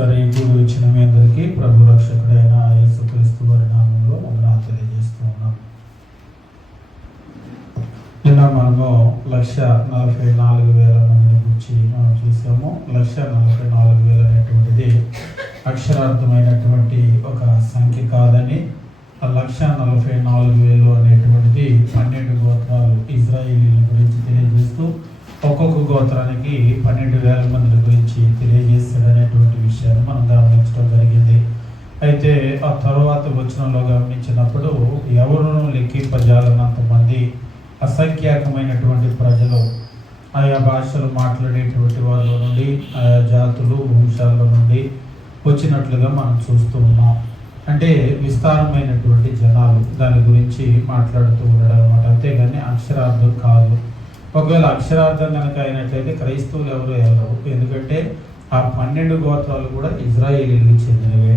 మరొకసారి ఇప్పుడు వచ్చిన మీ అందరికీ ప్రభు రక్షకుడైన యేసుక్రీస్తు వారి నామంలో వందనాలు తెలియజేస్తూ ఉన్నాం. నిన్న మనము 1,44,000 మందిని గురించి మనం చూసాము. 1,44,000 అనేటువంటిది అక్షరార్థమైనటువంటి ఒక సంఖ్య కాదని, 1,44,000 అనేటువంటిది 12 గోత్రాలు ఇజ్రాయేలీల గురించి తెలియజేస్తూ ఒక్కొక్క గోత్రానికి 12,000 మంది గురించి తెలియజేస్తాడనేటువంటి విషయాన్ని మనం గమనించడం జరిగింది. అయితే ఆ తర్వాత వచనంలో గమనించినప్పుడు ఎవరును లెక్కింపజాలనంత మంది అసంఖ్యాకమైనటువంటి ప్రజలు, ఆయా భాషలు మాట్లాడేటువంటి వాళ్ళ నుండి, ఆయా జాతులు వంశాల నుండి వచ్చినట్లుగా మనం చూస్తూ ఉన్నాం. అంటే విస్తారమైనటువంటి జనాలు దాని గురించి మాట్లాడుతూ ఉన్నాడు అనమాట. అంతేగాని అక్షరార్థం కాదు. ఒకవేళ అక్షరార్థం కనుక అయినట్లయితే క్రైస్తవులు ఎవరు వెళ్ళరు. ఎందుకంటే ఆ 12 గోత్రాలు కూడా ఇజ్రాయేలీలకు చెందినవే.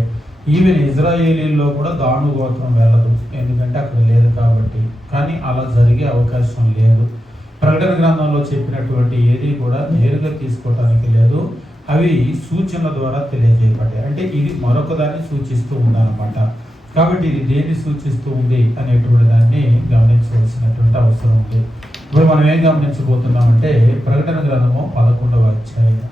ఈవెన్ ఇజ్రాయేలీల్లో కూడా దాను గోత్రం వెళ్ళదు, ఎందుకంటే అక్కడ లేదు కాబట్టి. కానీ అలా జరిగే అవకాశం లేదు. ప్రకటన గ్రంథంలో చెప్పినటువంటి ఏది కూడా నేరుగా తీసుకోవటానికి లేదు. అవి సూచనల ద్వారా తెలియజేయబడ్డాయి. అంటే ఇది మరొక దాన్ని సూచిస్తూ ఉందన్నమాట. కాబట్టి ఇది దేన్ని సూచిస్తూ ఉంది అనేటువంటి దాన్ని గమనించవలసినటువంటి అవసరం ఉంది. ఇప్పుడు మనం ఏం గమనించబోతున్నామంటే ప్రకటన గ్రంథము 11వ అధ్యాయం.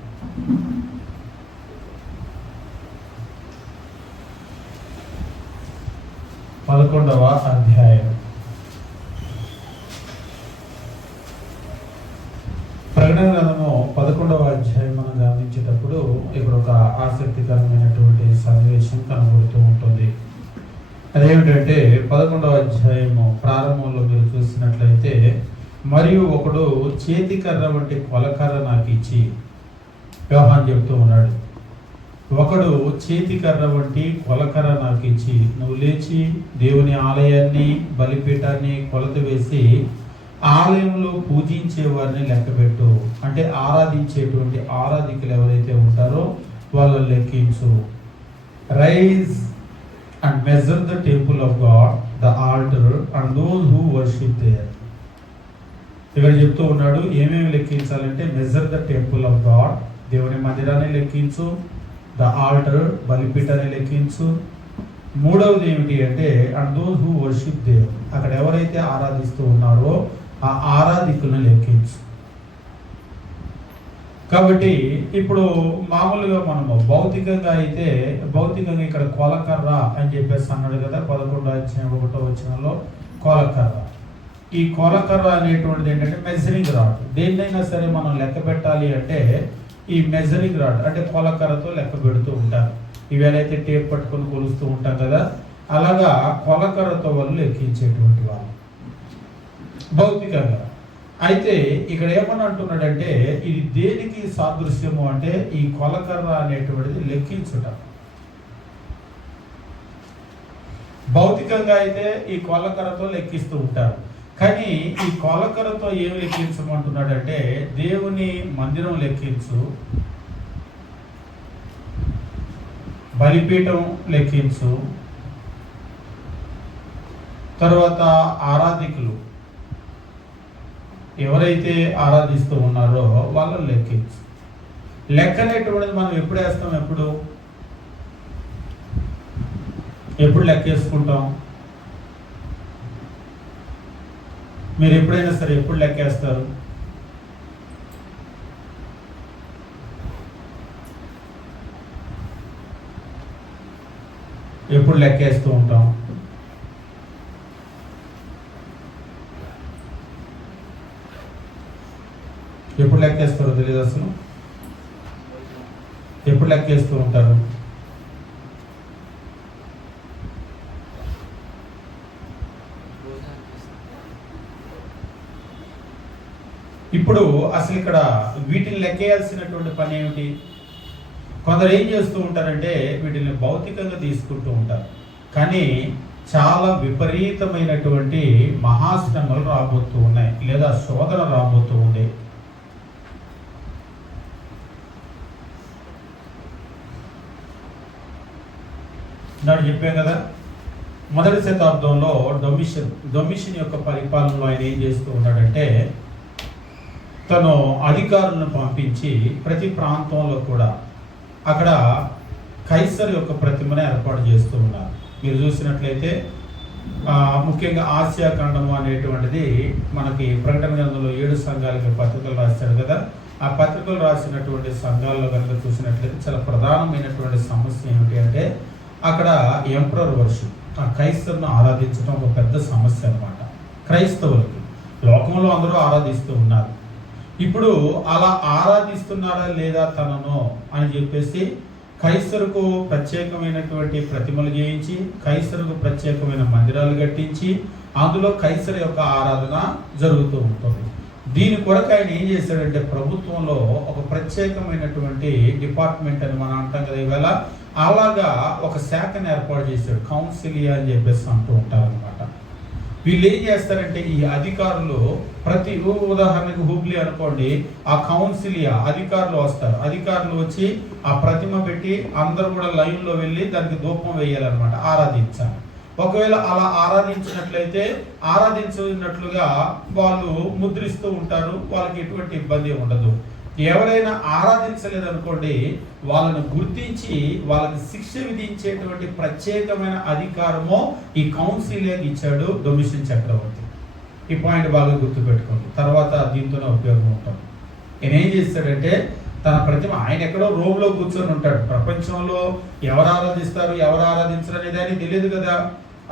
ప్రకటన గ్రంథము 11వ అధ్యాయం మనం గమనించేటప్పుడు ఇక్కడ ఒక ఆసక్తికరమైనటువంటి సన్నివేశం కనబడుతూ ఉంటుంది. అదేమిటంటే 11వ అధ్యాయము ప్రారంభంలో మీరు చూసినట్లయితే, మరియు ఒకడు చేతికర్ర వంటి కొలకర్ర నాకు ఇచ్చి, యోహాను చెప్తూ ఉన్నాడు, ఒకడు చేతికర్ర వంటి కొలకర్ర నాకు ఇచ్చి, నువ్వు లేచి దేవుని ఆలయాన్ని బలిపీఠాన్ని కొలత వేసి ఆలయంలో పూజించే వారిని లెక్కపెట్టు. అంటే ఆరాధించేటువంటి ఆరాధికులు ఎవరైతే ఉంటారో వాళ్ళని లెక్కించు. Rise and measure the temple of God, the altar and those who worship there. ఇక్కడ చెప్తూ ఉన్నాడు ఏమేమి లెక్కించాలంటే, measure the temple of God, దేవుని మందిరాన్ని లెక్కించు. The altar, బలిపీఠాన్ని లెక్కించు. మూడవది ఏమిటి అంటే, and those who worship there, అక్కడ ఎవరైతే ఆరాధిస్తూ ఉన్నారో ఆ ఆరాధికులను లెక్కించు. కాబట్టి ఇప్పుడు మామూలుగా మనము భౌతికంగా అయితే, భౌతికంగా ఇక్కడ కొలకర్ర అని చెప్పేసి అన్నాడు కదా, 11వ అధ్యాయం 1వ వచనంలో కొలకర్ర. ఈ కొలకర్ర అనేటువంటిది ఏంటంటే మెజరింగ్ రాడ్. దేన్నైనా సరే మనం లెక్క పెట్టాలి అంటే ఈ మెజరింగ్ రాడ్ అంటే కొలకర్రతో లెక్క పెడుతూ ఉంటారు. ఇవేళైతే టేప్ పట్టుకొని కొలుస్తూ ఉంటాం కదా, అలాగా కొలకర్రతో వాళ్ళు లెక్కించేటువంటి వాళ్ళు భౌతికంగా. అయితే ఇక్కడ ఏమని అంటున్నాడంటే, ఇది దేనికి సాదృశ్యము అంటే ఈ కొలకర్ర అనేటువంటిది లెక్కించుట. భౌతికంగా అయితే ఈ కొలకర్రతో లెక్కిస్తూ ఉంటారు. కానీ ఈ కొలకర్రతో ఏం లెక్కించమంటున్నాడంటే, దేవుని మందిరం లెక్కించు, బలిపీఠం లెక్కించు, తర్వాత ఆరాధికులు ఎవరైతే ఆరాధిస్తూ ఉన్నారో వాళ్ళని లెక్కించు. లెక్క అనేటువంటిది మనం ఎప్పుడు వేస్తాం? ఎప్పుడు లెక్కేసుకుంటాం? మీరు ఎప్పుడైనా సరే ఎప్పుడు లెక్కేస్తారు? ఎప్పుడు లెక్కేస్తూ ఉంటాం? ఎప్పుడు లెక్కేస్తారో తెలియదు అసలు. ఎప్పుడు లెక్కేస్తూ ఉంటారు? ఇప్పుడు అసలు ఇక్కడ వీటిని లెక్కేయాల్సినటువంటి పని ఏమిటి? కొందరు ఏం చేస్తూ ఉంటారంటే వీటిని భౌతికంగా తీసుకుంటూ ఉంటారు. కానీ చాలా విపరీతమైనటువంటి మహాశ్రమలు రాబోతూ ఉన్నాయి, లేదా శోధన రాబోతూ ఉంది. నాడు చెప్పాం కదా, మొదటి శతాబ్దంలో డొమిషన్ యొక్క పరిపాలనలో ఆయన ఏం చేస్తూ ఉన్నాడంటే, తను అధికారులను పంపించి ప్రతి ప్రాంతంలో కూడా అక్కడ కైసర్ యొక్క ప్రతిమను ఏర్పాటు చేస్తూ ఉన్నారు. మీరు చూసినట్లయితే ముఖ్యంగా ఆసియా ఖండము అనేటువంటిది మనకి ప్రకటన గ్రంథంలో 7 సంఘాలకి పత్రికలు రాశాడు కదా. ఆ పత్రికలు రాసినటువంటి సంఘాల్లో కనుక చూసినట్లయితే చాలా ప్రధానమైనటువంటి సమస్య ఏమిటి అంటే అక్కడ ఎంపరర్ వర్షిప్, ఆ కైసర్ను ఆరాధించడం ఒక పెద్ద సమస్య అన్నమాట క్రైస్తవులకి. లోకంలో అందరూ ఆరాధిస్తూ ఉన్నారు. ఇప్పుడు అలా ఆరాధిస్తున్నారా లేదా తనను అని చెప్పేసి కైసరుకు ప్రత్యేకమైనటువంటి ప్రతిమలు చేయించి, కైసరుకు ప్రత్యేకమైన మందిరాలు కట్టించి అందులో కైసరు యొక్క ఆరాధన జరుగుతూ ఉంటుంది. దీని కొరకు ఆయన ఏం చేశాడంటే ప్రభుత్వంలో ఒక ప్రత్యేకమైనటువంటి డిపార్ట్మెంట్ అని మనం అంటాం కదా ఇవాళ, అలాగా ఒక శాఖను ఏర్పాటు చేశాడు. కౌన్సిలియా అని చెప్పేసి అంటూ ఉంటారనమాట. వీళ్ళు ఏం చేస్తారంటే ఈ అధికారులు ప్రతి ఉదాహరణకు హుబ్లీ అనుకోండి, ఆ కౌన్సిలియా అధికారులు వస్తారు. అధికారులు వచ్చి ఆ ప్రతిమ పెట్టి అందరూ కూడా లైన్లో వెళ్ళి దానికి ధూపం వేయాలన్నమాట, ఆరాధించాలి. ఒకవేళ అలా ఆరాధించినట్లయితే ఆరాధించినట్లుగా వాళ్ళు ముద్రిస్తూ ఉంటారు, వాళ్ళకి ఎటువంటి ఇబ్బంది ఉండదు. ఎవరైనా ఆరాధించలేదనుకోండి వాళ్ళను గుర్తించి వాళ్ళకి శిక్ష విధించేటువంటి ప్రత్యేకమైన అధికారము ఈ కౌన్సిలియాకి ఇచ్చాడు డొమిషియన్ చక్రవర్తి. ఈ పాయింట్ బాగా గుర్తుపెట్టుకోండి, తర్వాత దీంతోనే ఉపయోగం ఉంటుంది. ఆయన ఏం చేస్తాడంటే తన ప్రతిమ, ఆయన ఎక్కడో రోమ్లో కూర్చొని ఉంటాడు. ప్రపంచంలో ఎవరు ఆరాధిస్తారు ఎవరు ఆరాధించరు అనేది ఆయన తెలియదు కదా.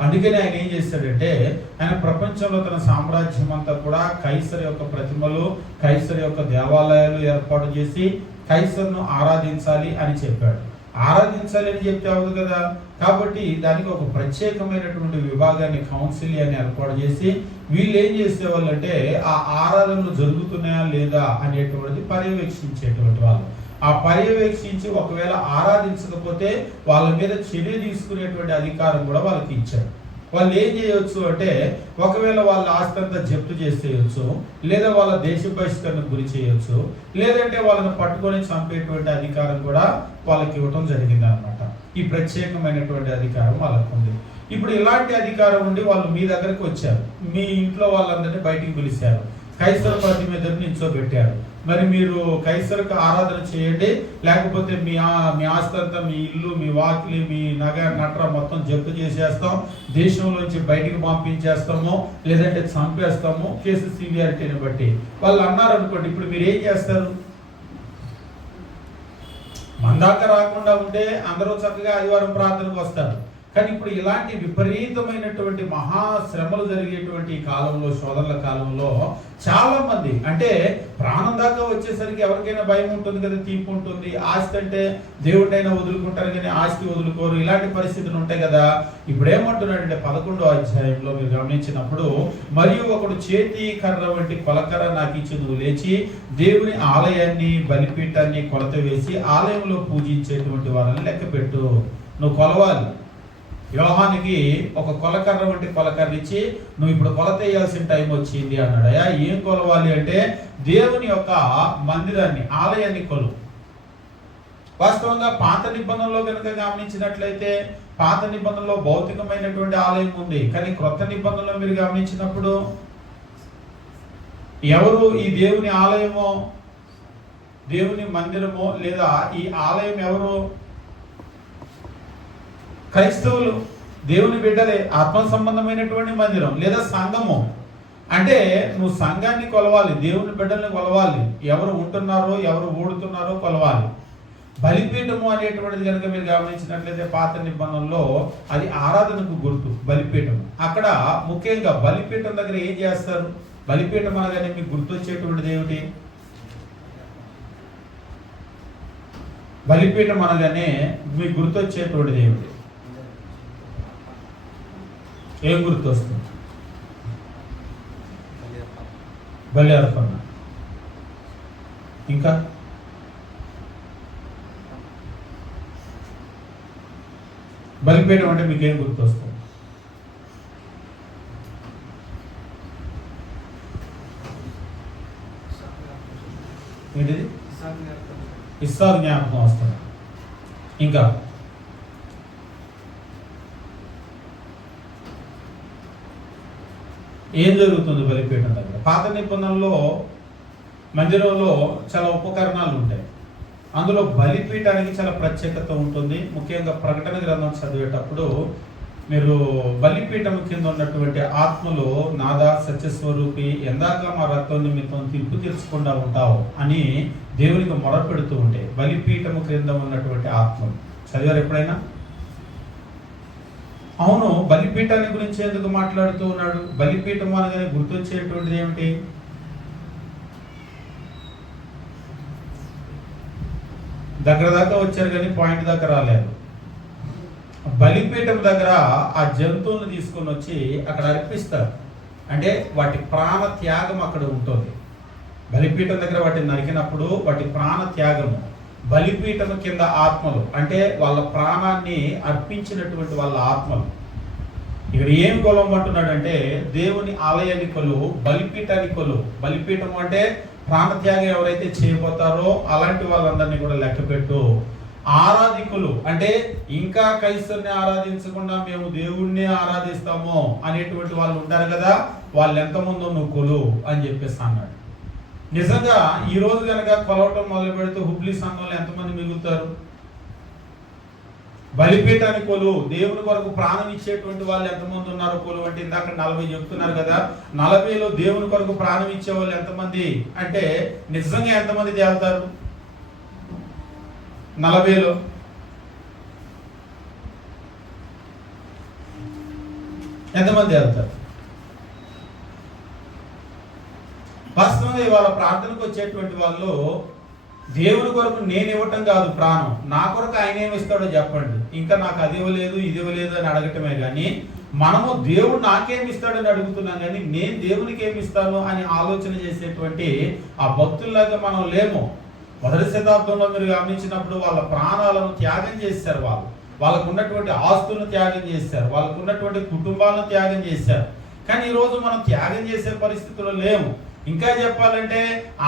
అందుకని ఆయన ఏం చేస్తాడంటే ఆయన ప్రపంచంలో తన సామ్రాజ్యం అంతా కూడా కైసర్ యొక్క ప్రతిమలు, కైసర్ యొక్క దేవాలయాలు ఏర్పాటు చేసి కైసర్ను ఆరాధించాలి అని చెప్పాడు. ఆరాధించాలి అని చెప్తే అవ్వదు కదా. కాబట్టి దానికి ఒక ప్రత్యేకమైనటువంటి విభాగాన్ని కౌన్సిలియాన్ని ఏర్పాటు చేసి వీళ్ళు ఏం చేసేవాళ్ళు అంటే ఆ ఆరాధనలు జరుగుతున్నాయా లేదా అనేటువంటిది పర్యవేక్షించేటువంటి వాళ్ళు. ఆ పర్యవేక్షించి ఒకవేళ ఆరాధించకపోతే వాళ్ళ మీద చర్య తీసుకునేటువంటి అధికారం కూడా వాళ్ళకి ఇచ్చారు. వాళ్ళు ఏం చేయొచ్చు అంటే ఒకవేళ వాళ్ళ ఆస్తి అంతా జప్తు చేసేయచ్చు, లేదా వాళ్ళ దేశ బహిష్కరణకు గురి చేయొచ్చు, లేదంటే వాళ్ళని పట్టుకొని చంపేటువంటి అధికారం కూడా వాళ్ళకి ఇవ్వటం జరిగింది అనమాట. ఈ ప్రత్యేకమైనటువంటి అధికారం వాళ్ళకు ఉంది. ఇప్పుడు ఇలాంటి అధికారం ఉండి వాళ్ళు మీ దగ్గరకు వచ్చారు, మీ ఇంట్లో వాళ్ళందరినీ బయటికి పిలిచారు, కైసర్ ప్రతిమ మీద నిల్చోబెట్టారు. మరి మీరు కైసరుకు ఆరాధన చేయండి, లేకపోతే మీ ఆస్తి అంతా, మీ ఇల్లు, మీ వాకిలి, మీ నట్ర మొత్తం జప్తు చేసేస్తాం, దేశంలోంచి బయటికి పంపించేస్తాము, లేదంటే చంపేస్తాము, కేసు సివియారిటీని బట్టి వాళ్ళు అన్నారు అనుకోండి. ఇప్పుడు మీరు ఏం చేస్తారు? మందాక రాకుండా ఉంటే అందరూ చక్కగా ఆదివారం ప్రార్థనకు వస్తారు. కానీ ఇప్పుడు ఇలాంటి విపరీతమైనటువంటి మహాశ్రమలు జరిగేటువంటి కాలంలో, శోధనల కాలంలో చాలా మంది అంటే ప్రాణం దాకా వచ్చేసరికి ఎవరికైనా భయం ఉంటుంది కదా, తీర్పు ఉంటుంది. ఆస్తి అంటే దేవుడైనా వదులుకుంటారు కానీ ఆస్తి వదులుకోరు, ఇలాంటి పరిస్థితులు ఉంటాయి కదా. ఇప్పుడు ఏమంటున్నాడంటే 11వ అధ్యాయంలో మీరు గమనించినప్పుడు, మరియు ఒకడు చేతి కర్ర వంటి కొలకర్ర నాకు ఇచ్చి నువ్వు లేచి దేవుని ఆలయాన్ని, బలిపీఠాన్ని కొలత వేసి ఆలయంలో పూజించేటువంటి వారిని లెక్క పెట్టు. నువ్వు కొలవాలి. యోహానికి ఒక కొలకర్ర వంటి కొలకర్ర ఇచ్చి నువ్వు ఇప్పుడు కొలత వేయాల్సిన టైం వచ్చింది అన్నాడు. అయ్యా ఏం కొలవాలి అంటే దేవుని యొక్క మందిరాన్ని, ఆలయాన్ని కొలువు. వాస్తవంగా పాత నిబంధనలో కనుక గమనించినట్లయితే పాత నిబంధనలో భౌతికమైనటువంటి ఆలయం ఉంది. కానీ క్రొత్త నిబంధనలో మీరు గమనించినప్పుడు ఎవరు ఈ దేవుని ఆలయమో, దేవుని మందిరమో, లేదా ఈ ఆలయం ఎవరు? క్రైస్తవులు, దేవుని బిడ్డలే. ఆత్మ సంబంధమైనటువంటి మందిరం లేదా సంఘము. అంటే నువ్వు సంఘాన్ని కొలవాలి, దేవుని బిడ్డల్ని కొలవాలి, ఎవరు ఉంటున్నారో ఎవరు ఊడుతున్నారో కొలవాలి. బలిపీఠము అనేటువంటిది కనుక మీరు గమనించినట్లయితే పాత నిబంధనలో అది ఆరాధనకు గుర్తు. బలిపీఠము అక్కడ ముఖ్యంగా బలిపీఠం దగ్గర ఏం చేస్తారు? బలిపీఠం అనగానే మీకు గుర్తొచ్చేటువంటిది ఏమిటి? బలిపీఠం అనగానే మీకు గుర్తొచ్చేటువంటిది ఏమిటి? ఏం గుర్తొస్తుంది? బలి అర్పణ. ఇంకా బలిపీఠం అంటే మీకు ఏం గుర్తొస్తుంది? ఏంటిది? ఇస్సాకు జ్ఞాపకం వస్తుంది. ఇంకా ఏం జరుగుతుంది బలిపీఠం దగ్గర? పాత నిబంధనలో మందిరంలో చాలా ఉపకరణాలు ఉంటాయి. అందులో బలిపీఠానికి చాలా ప్రత్యేకత ఉంటుంది. ముఖ్యంగా ప్రకటన గ్రంథం చదివేటప్పుడు మీరు బలిపీఠం కింద ఉన్నటువంటి ఆత్మలు నాదా సత్యస్వరూపి ఎందాక మా రక్తం నిమిత్తం తీర్పు తీర్చకుండా ఉంటావు అని దేవునికి మొరపెడుతూ ఉంటే బలిపీఠము క్రింద ఉన్నటువంటి ఆత్మలు చదివారు ఎప్పుడైనా? అవును, బలిపీఠాన్ని గురించి ఎందుకు మాట్లాడుతూ ఉన్నాడు? బలిపీఠం అనగానే గుర్తొచ్చేటువంటిది ఏమిటి? దగ్గర దాకా వచ్చారు కానీ పాయింట్ దగ్గర రాలేదు. బలిపీఠం దగ్గర ఆ జంతువులను తీసుకొని వచ్చి అక్కడ అర్పిస్తారు. అంటే వాటి ప్రాణ త్యాగం అక్కడ ఉంటుంది. బలిపీఠం దగ్గర వాటిని నరికినప్పుడు వాటి ప్రాణ త్యాగము, బలిపీఠం కింద ఆత్మలు అంటే వాళ్ళ ప్రాణాన్ని అర్పించినటువంటి వాళ్ళ ఆత్మలు. ఇక్కడ ఏం కొలవమంటున్నాడంటే దేవుని ఆలయాన్ని కొలువు, బలిపీఠాన్ని కొలువు. బలిపీఠం అంటే ప్రాణత్యాగం ఎవరైతే చేయబోతారో అలాంటి వాళ్ళందరినీ కూడా లెక్కపెట్టు. ఆరాధికులు అంటే ఇంకా కైసర్ని ఆరాధించకుండా మేము దేవుణ్ణి ఆరాధిస్తాము అనేటువంటి వాళ్ళు ఉంటారు కదా, వాళ్ళు ఎంతమందో నువ్వు కొలువు అని చెప్పేసి అన్నాడు. నిజంగా ఈ రోజు కనుక కొలవటం మొదలు పెడితే హుబ్లీ సంఘంలో ఎంతమంది మిగులుతారు? బలిపీఠానికి కొలువు, దేవుని కొరకు ప్రాణం ఇచ్చేటువంటి వాళ్ళు ఎంతమంది ఉన్నారు కొలువు అంటే ఇందాక 40 చెప్తున్నారు కదా, 40లో దేవుని కొరకు ప్రాణం ఇచ్చే వాళ్ళు ఎంతమంది అంటే నిజంగా ఎంతమంది తేలుతారు? 40లో ఎంతమంది తేలుతారు? వాస్తవంగా ఇవాళ ప్రార్థనకు వచ్చేటువంటి వాళ్ళు దేవుని కొరకు నేను ఇవ్వటం కాదు ప్రాణం, నా కొరకు ఆయన ఏమి ఇస్తాడో చెప్పండి, ఇంకా నాకు అది ఇవ్వలేదు ఇది ఇవ్వలేదు అని అడగటమే కానీ మనము దేవుడు నాకేమి ఇస్తాడని అడుగుతున్నాం కానీ నేను దేవునికి ఏమి ఇస్తాను అని ఆలోచన చేసేటువంటి ఆ భక్తుల్లాగా మనం లేము. మొదటి శతాబ్దంలో మీరు గమనించినప్పుడు వాళ్ళ ప్రాణాలను త్యాగం చేశారు. వాళ్ళకు ఉన్నటువంటి ఆస్తులను త్యాగం చేశారు, వాళ్ళకు ఉన్నటువంటి కుటుంబాలను త్యాగం చేశారు. కానీ ఈరోజు మనం త్యాగం చేసే పరిస్థితుల్లో లేము. ఇంకా చెప్పాలంటే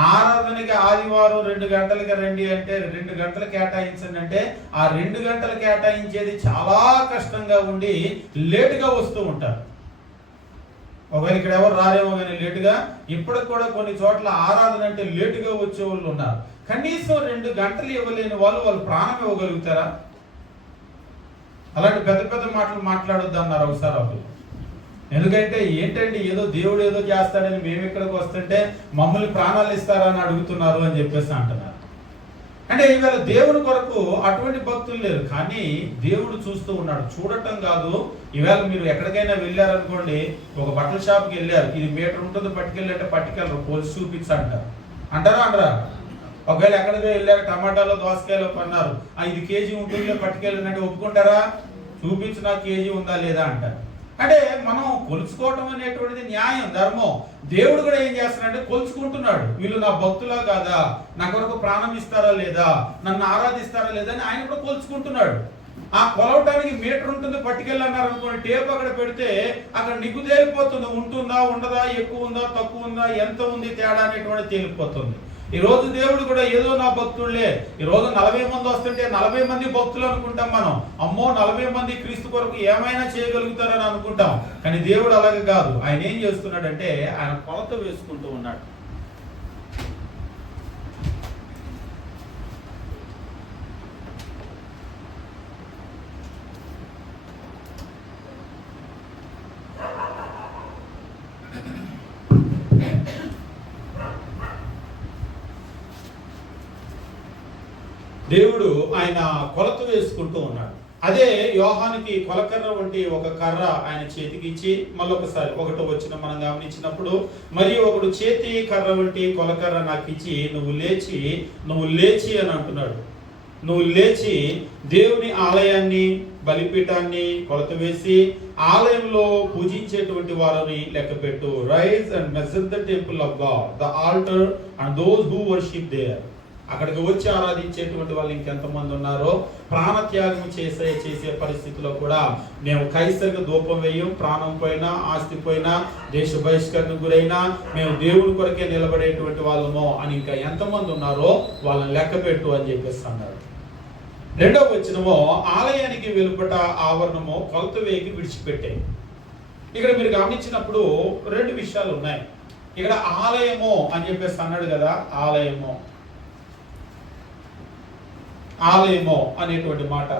ఆరాధనకి ఆదివారం 2 గంటలకి రండి అంటే 2 గంటలు కేటాయించండి అంటే ఆ 2 గంటలు కేటాయించేది చాలా కష్టంగా ఉండి లేటుగా వస్తూ ఉంటారు. ఒకవేళ ఇక్కడ ఎవరు రారేమో కానీ లేటుగా, ఇప్పటికి కూడా కొన్ని చోట్ల ఆరాధన అంటే లేటుగా వచ్చే వాళ్ళు ఉన్నారు. కనీసం 2 గంటలు ఇవ్వలేని వాళ్ళు ప్రాణం ఇవ్వగలుగుతారా? అలాంటి పెద్ద పెద్ద మాటలు మాట్లాడొద్దు అన్నారు ఒకసారి అప్పుడు. ఎందుకంటే ఏంటంటే ఏదో దేవుడు ఏదో చేస్తాడని మేము ఇక్కడికి వస్తుంటే మమ్మల్ని ప్రాణాలు ఇస్తారని అడుగుతున్నారు అని చెప్పేసి అంటున్నారు. అంటే ఇవాళ దేవుని కొరకు అటువంటి భక్తులు లేరు, కానీ దేవుడు చూస్తూ ఉన్నాడు. చూడటం కాదు, ఇవాళ మీరు ఎక్కడికైనా వెళ్ళారనుకోండి, ఒక బట్టల షాప్కి వెళ్ళారు, ఇది మీటర్ ఉంటుంది పట్టుకెళ్ళంటే పట్టుకెళ్ళరు, పోల్చి చూపించి అంటారా అనరా? ఒకవేళ ఎక్కడికో వెళ్ళారు, టమాటాలో దోసకాయలు కొన్నారు, 5 కేజీ ఉంటుంది పట్టుకెళ్ళినట్టు ఒప్పుకుంటారా? చూపించి నాకు కేజీ ఉందా లేదా అంటారు. అంటే మనం కొలుచుకోవటం అనేటువంటిది న్యాయం, ధర్మం. దేవుడు కూడా ఏం చేస్తున్నాడంటే కొలుచుకుంటున్నాడు. వీళ్ళు నా భక్తులా కాదా, నా కొరకు ప్రాణం ఇస్తారా లేదా, నన్ను ఆరాధిస్తారా లేదా అని ఆయన కూడా కొలుచుకుంటున్నాడు. ఆ కొలవటానికి మీటర్ ఉంటుంది పట్టుకెళ్ళన్నారు అనుకోండి, టేప్ అక్కడ పెడితే అక్కడ నిగ్గు తేలిపోతుంది, ఉంటుందా ఉండదా, ఎక్కువ ఉందా తక్కువ ఉందా, ఎంత ఉంది తేడా అనేటువంటి తేలిపోతుంది. ఈ రోజు దేవుడు కూడా ఏదో నా భక్తుళ్ళే, ఈ రోజు 40 మంది వస్తుంటే 40 మంది భక్తులు అనుకుంటాం మనం. అమ్మో 40 మంది క్రీస్తు కొరకు ఏమైనా చేయగలుగుతారని అనుకుంటాం. కానీ దేవుడు అలాగే కాదు. ఆయన ఏం చేస్తున్నాడంటే ఆయన కొలత వేసుకుంటూ ఉన్నాడు. దేవుడు ఆయన కొలత వేసుకుంటూ ఉన్నాడు. అదే యోహానికి కొలకర్ర వంటి ఒక కర్ర ఆయన చేతికి ఇచ్చి మళ్ళొకసారి 1వ వచనం మనం గమనించినప్పుడు, మరియు ఒకడు చేతి కర్ర వంటి కొలకర్ర నాకు ఇచ్చి నువ్వు లేచి అని అంటున్నాడు. నువ్వు లేచి దేవుని ఆలయాన్ని బలిపీఠాన్ని కొలత వేసి ఆలయంలో పూజించేటువంటి వారిని లెక్కపెట్టు. Rise and measure the temple of God, the altar and those who worship there. అక్కడికి వచ్చి ఆరాధించేటువంటి వాళ్ళు ఇంకెంతమంది ఉన్నారో, ప్రాణత్యాగం చేసే పరిస్థితిలో కూడా మేము కైసరికి ధూపం వేయం, ప్రాణం పోయినా ఆస్తి పోయినా దేశ బహిష్కరణకు గురైనా మేము దేవుని కొరకే నిలబడేటువంటి వాళ్ళమో అని ఇంకా ఎంతమంది ఉన్నారో వాళ్ళని లెక్కపెట్టు అని చెప్పేసి అన్నారు. 2వ వచనమో ఆలయానికి వెలుపట ఆవరణమో కొలత వేగి విడిచిపెట్టాయి. ఇక్కడ మీరు గమనించినప్పుడు 2 విషయాలు ఉన్నాయి. ఇక్కడ ఆలయమో అని చెప్పేసి అన్నాడు కదా, ఆలయమో ఆలయము అనేటువంటి మాట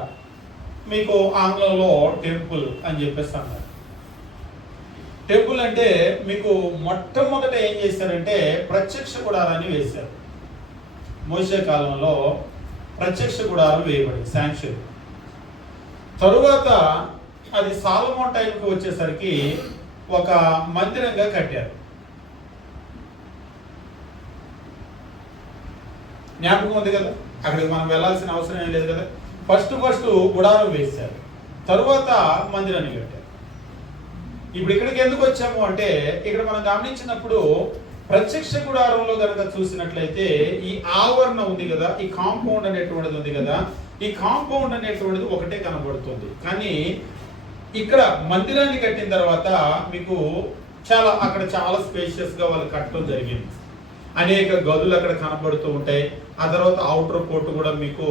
మీకు ఆంగ్లంలో టెంపుల్ అని చెప్పేసి అన్నారు. టెంపుల్ అంటే మీకు మొట్టమొదట ఏం చేశారంటే ప్రత్యక్ష గుడారాన్ని వేశారు. మోషే కాలంలో ప్రత్యక్ష గుడారం వేయబడింది, శాంక్చురీ. తరువాత అది సాలమోన్ టైంకి వచ్చేసరికి ఒక మందిరంగా కట్టారు. జ్ఞాపకం ఉంది కదా, అక్కడికి మనం వెళ్ళాల్సిన అవసరం ఏం లేదు కదా. ఫస్ట్ గుడారం వేశారు, తరువాత మందిరాన్ని కట్టారు. ఇప్పుడు ఇక్కడికి ఎందుకు వచ్చాము అంటే, ఇక్కడ మనం గమనించినప్పుడు ప్రత్యక్ష గుడారంలో కనుక చూసినట్లయితే ఈ ఆవరణ ఉంది కదా, ఈ కాంపౌండ్ అనేటువంటిది ఉంది కదా, ఈ కాంపౌండ్ అనేటువంటిది ఒకటే కనబడుతుంది. కానీ ఇక్కడ మందిరాన్ని కట్టిన తర్వాత మీకు అక్కడ చాలా స్పేషియస్ గా వాళ్ళు కట్టడం జరిగింది. అనేక గదులు అక్కడ కనబడుతూ ఉంటాయి. ఆ తర్వాత అవుటర్ కోర్టు కూడా మీకు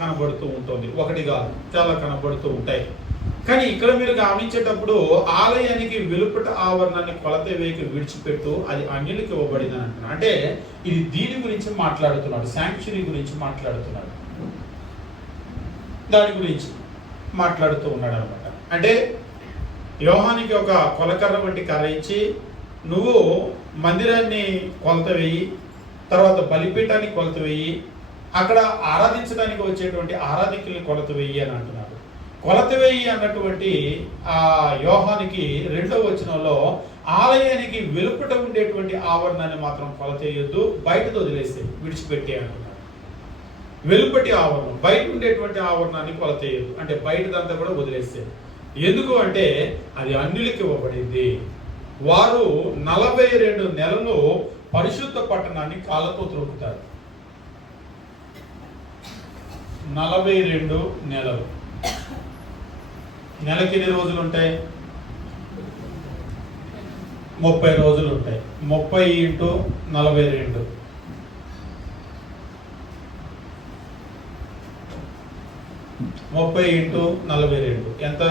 కనబడుతూ ఉంటుంది. ఒకటి కాదు, చాలా కనబడుతూ ఉంటాయి. కానీ ఇక్కడ మీరు గమనించేటప్పుడు ఆలయానికి వెలుపట ఆవరణాన్ని కొలత వేకి విడిచిపెట్టు, అది అన్యులకు ఇవ్వబడింది అని అంటున్నాడు. అంటే ఇది దీని గురించి మాట్లాడుతున్నాడు, శాంక్చురీ గురించి మాట్లాడుతున్నాడు, దాని గురించి మాట్లాడుతూ ఉన్నాడు అనమాట. అంటే యోహానికి ఒక కొలకర్ర వంటి కర్ర ఇచ్చి, నువ్వు మందిరాన్ని కొలత వేయి, తర్వాత బలిపీఠాన్ని కొలత వేయి, అక్కడ ఆరాధించడానికి వచ్చేటువంటి ఆరాధికుల్ని కొలత వేయి అని అంటున్నాడు. కొలత వేయి అన్నటువంటి ఆ యోహానికి 2వ వచనంలో ఆలయానికి వెలుపట ఉండేటువంటి ఆవరణాన్ని మాత్రం కొలత వేయొద్దు, బయటతో వదిలేసి విడిచిపెట్టే అంటున్నాడు. వెలుపటి ఆవరణం, బయట ఉండేటువంటి ఆవరణాన్ని కొలత వేయొద్దు అంటే బయటదంతా కూడా వదిలేస్తే. ఎందుకు అంటే అది అన్యులకి ఇవ్వబడింది. వారు 42 నెలలు పరిశుద్ధ పట్టణాన్ని కాళ్ళతో త్రొక్కుతారు. 42 నెలలు. నెలకి ఎన్ని రోజులు ఉంటాయి? 30 రోజులు ఉంటాయి. 30 × 42 30 × 42 ఎంత?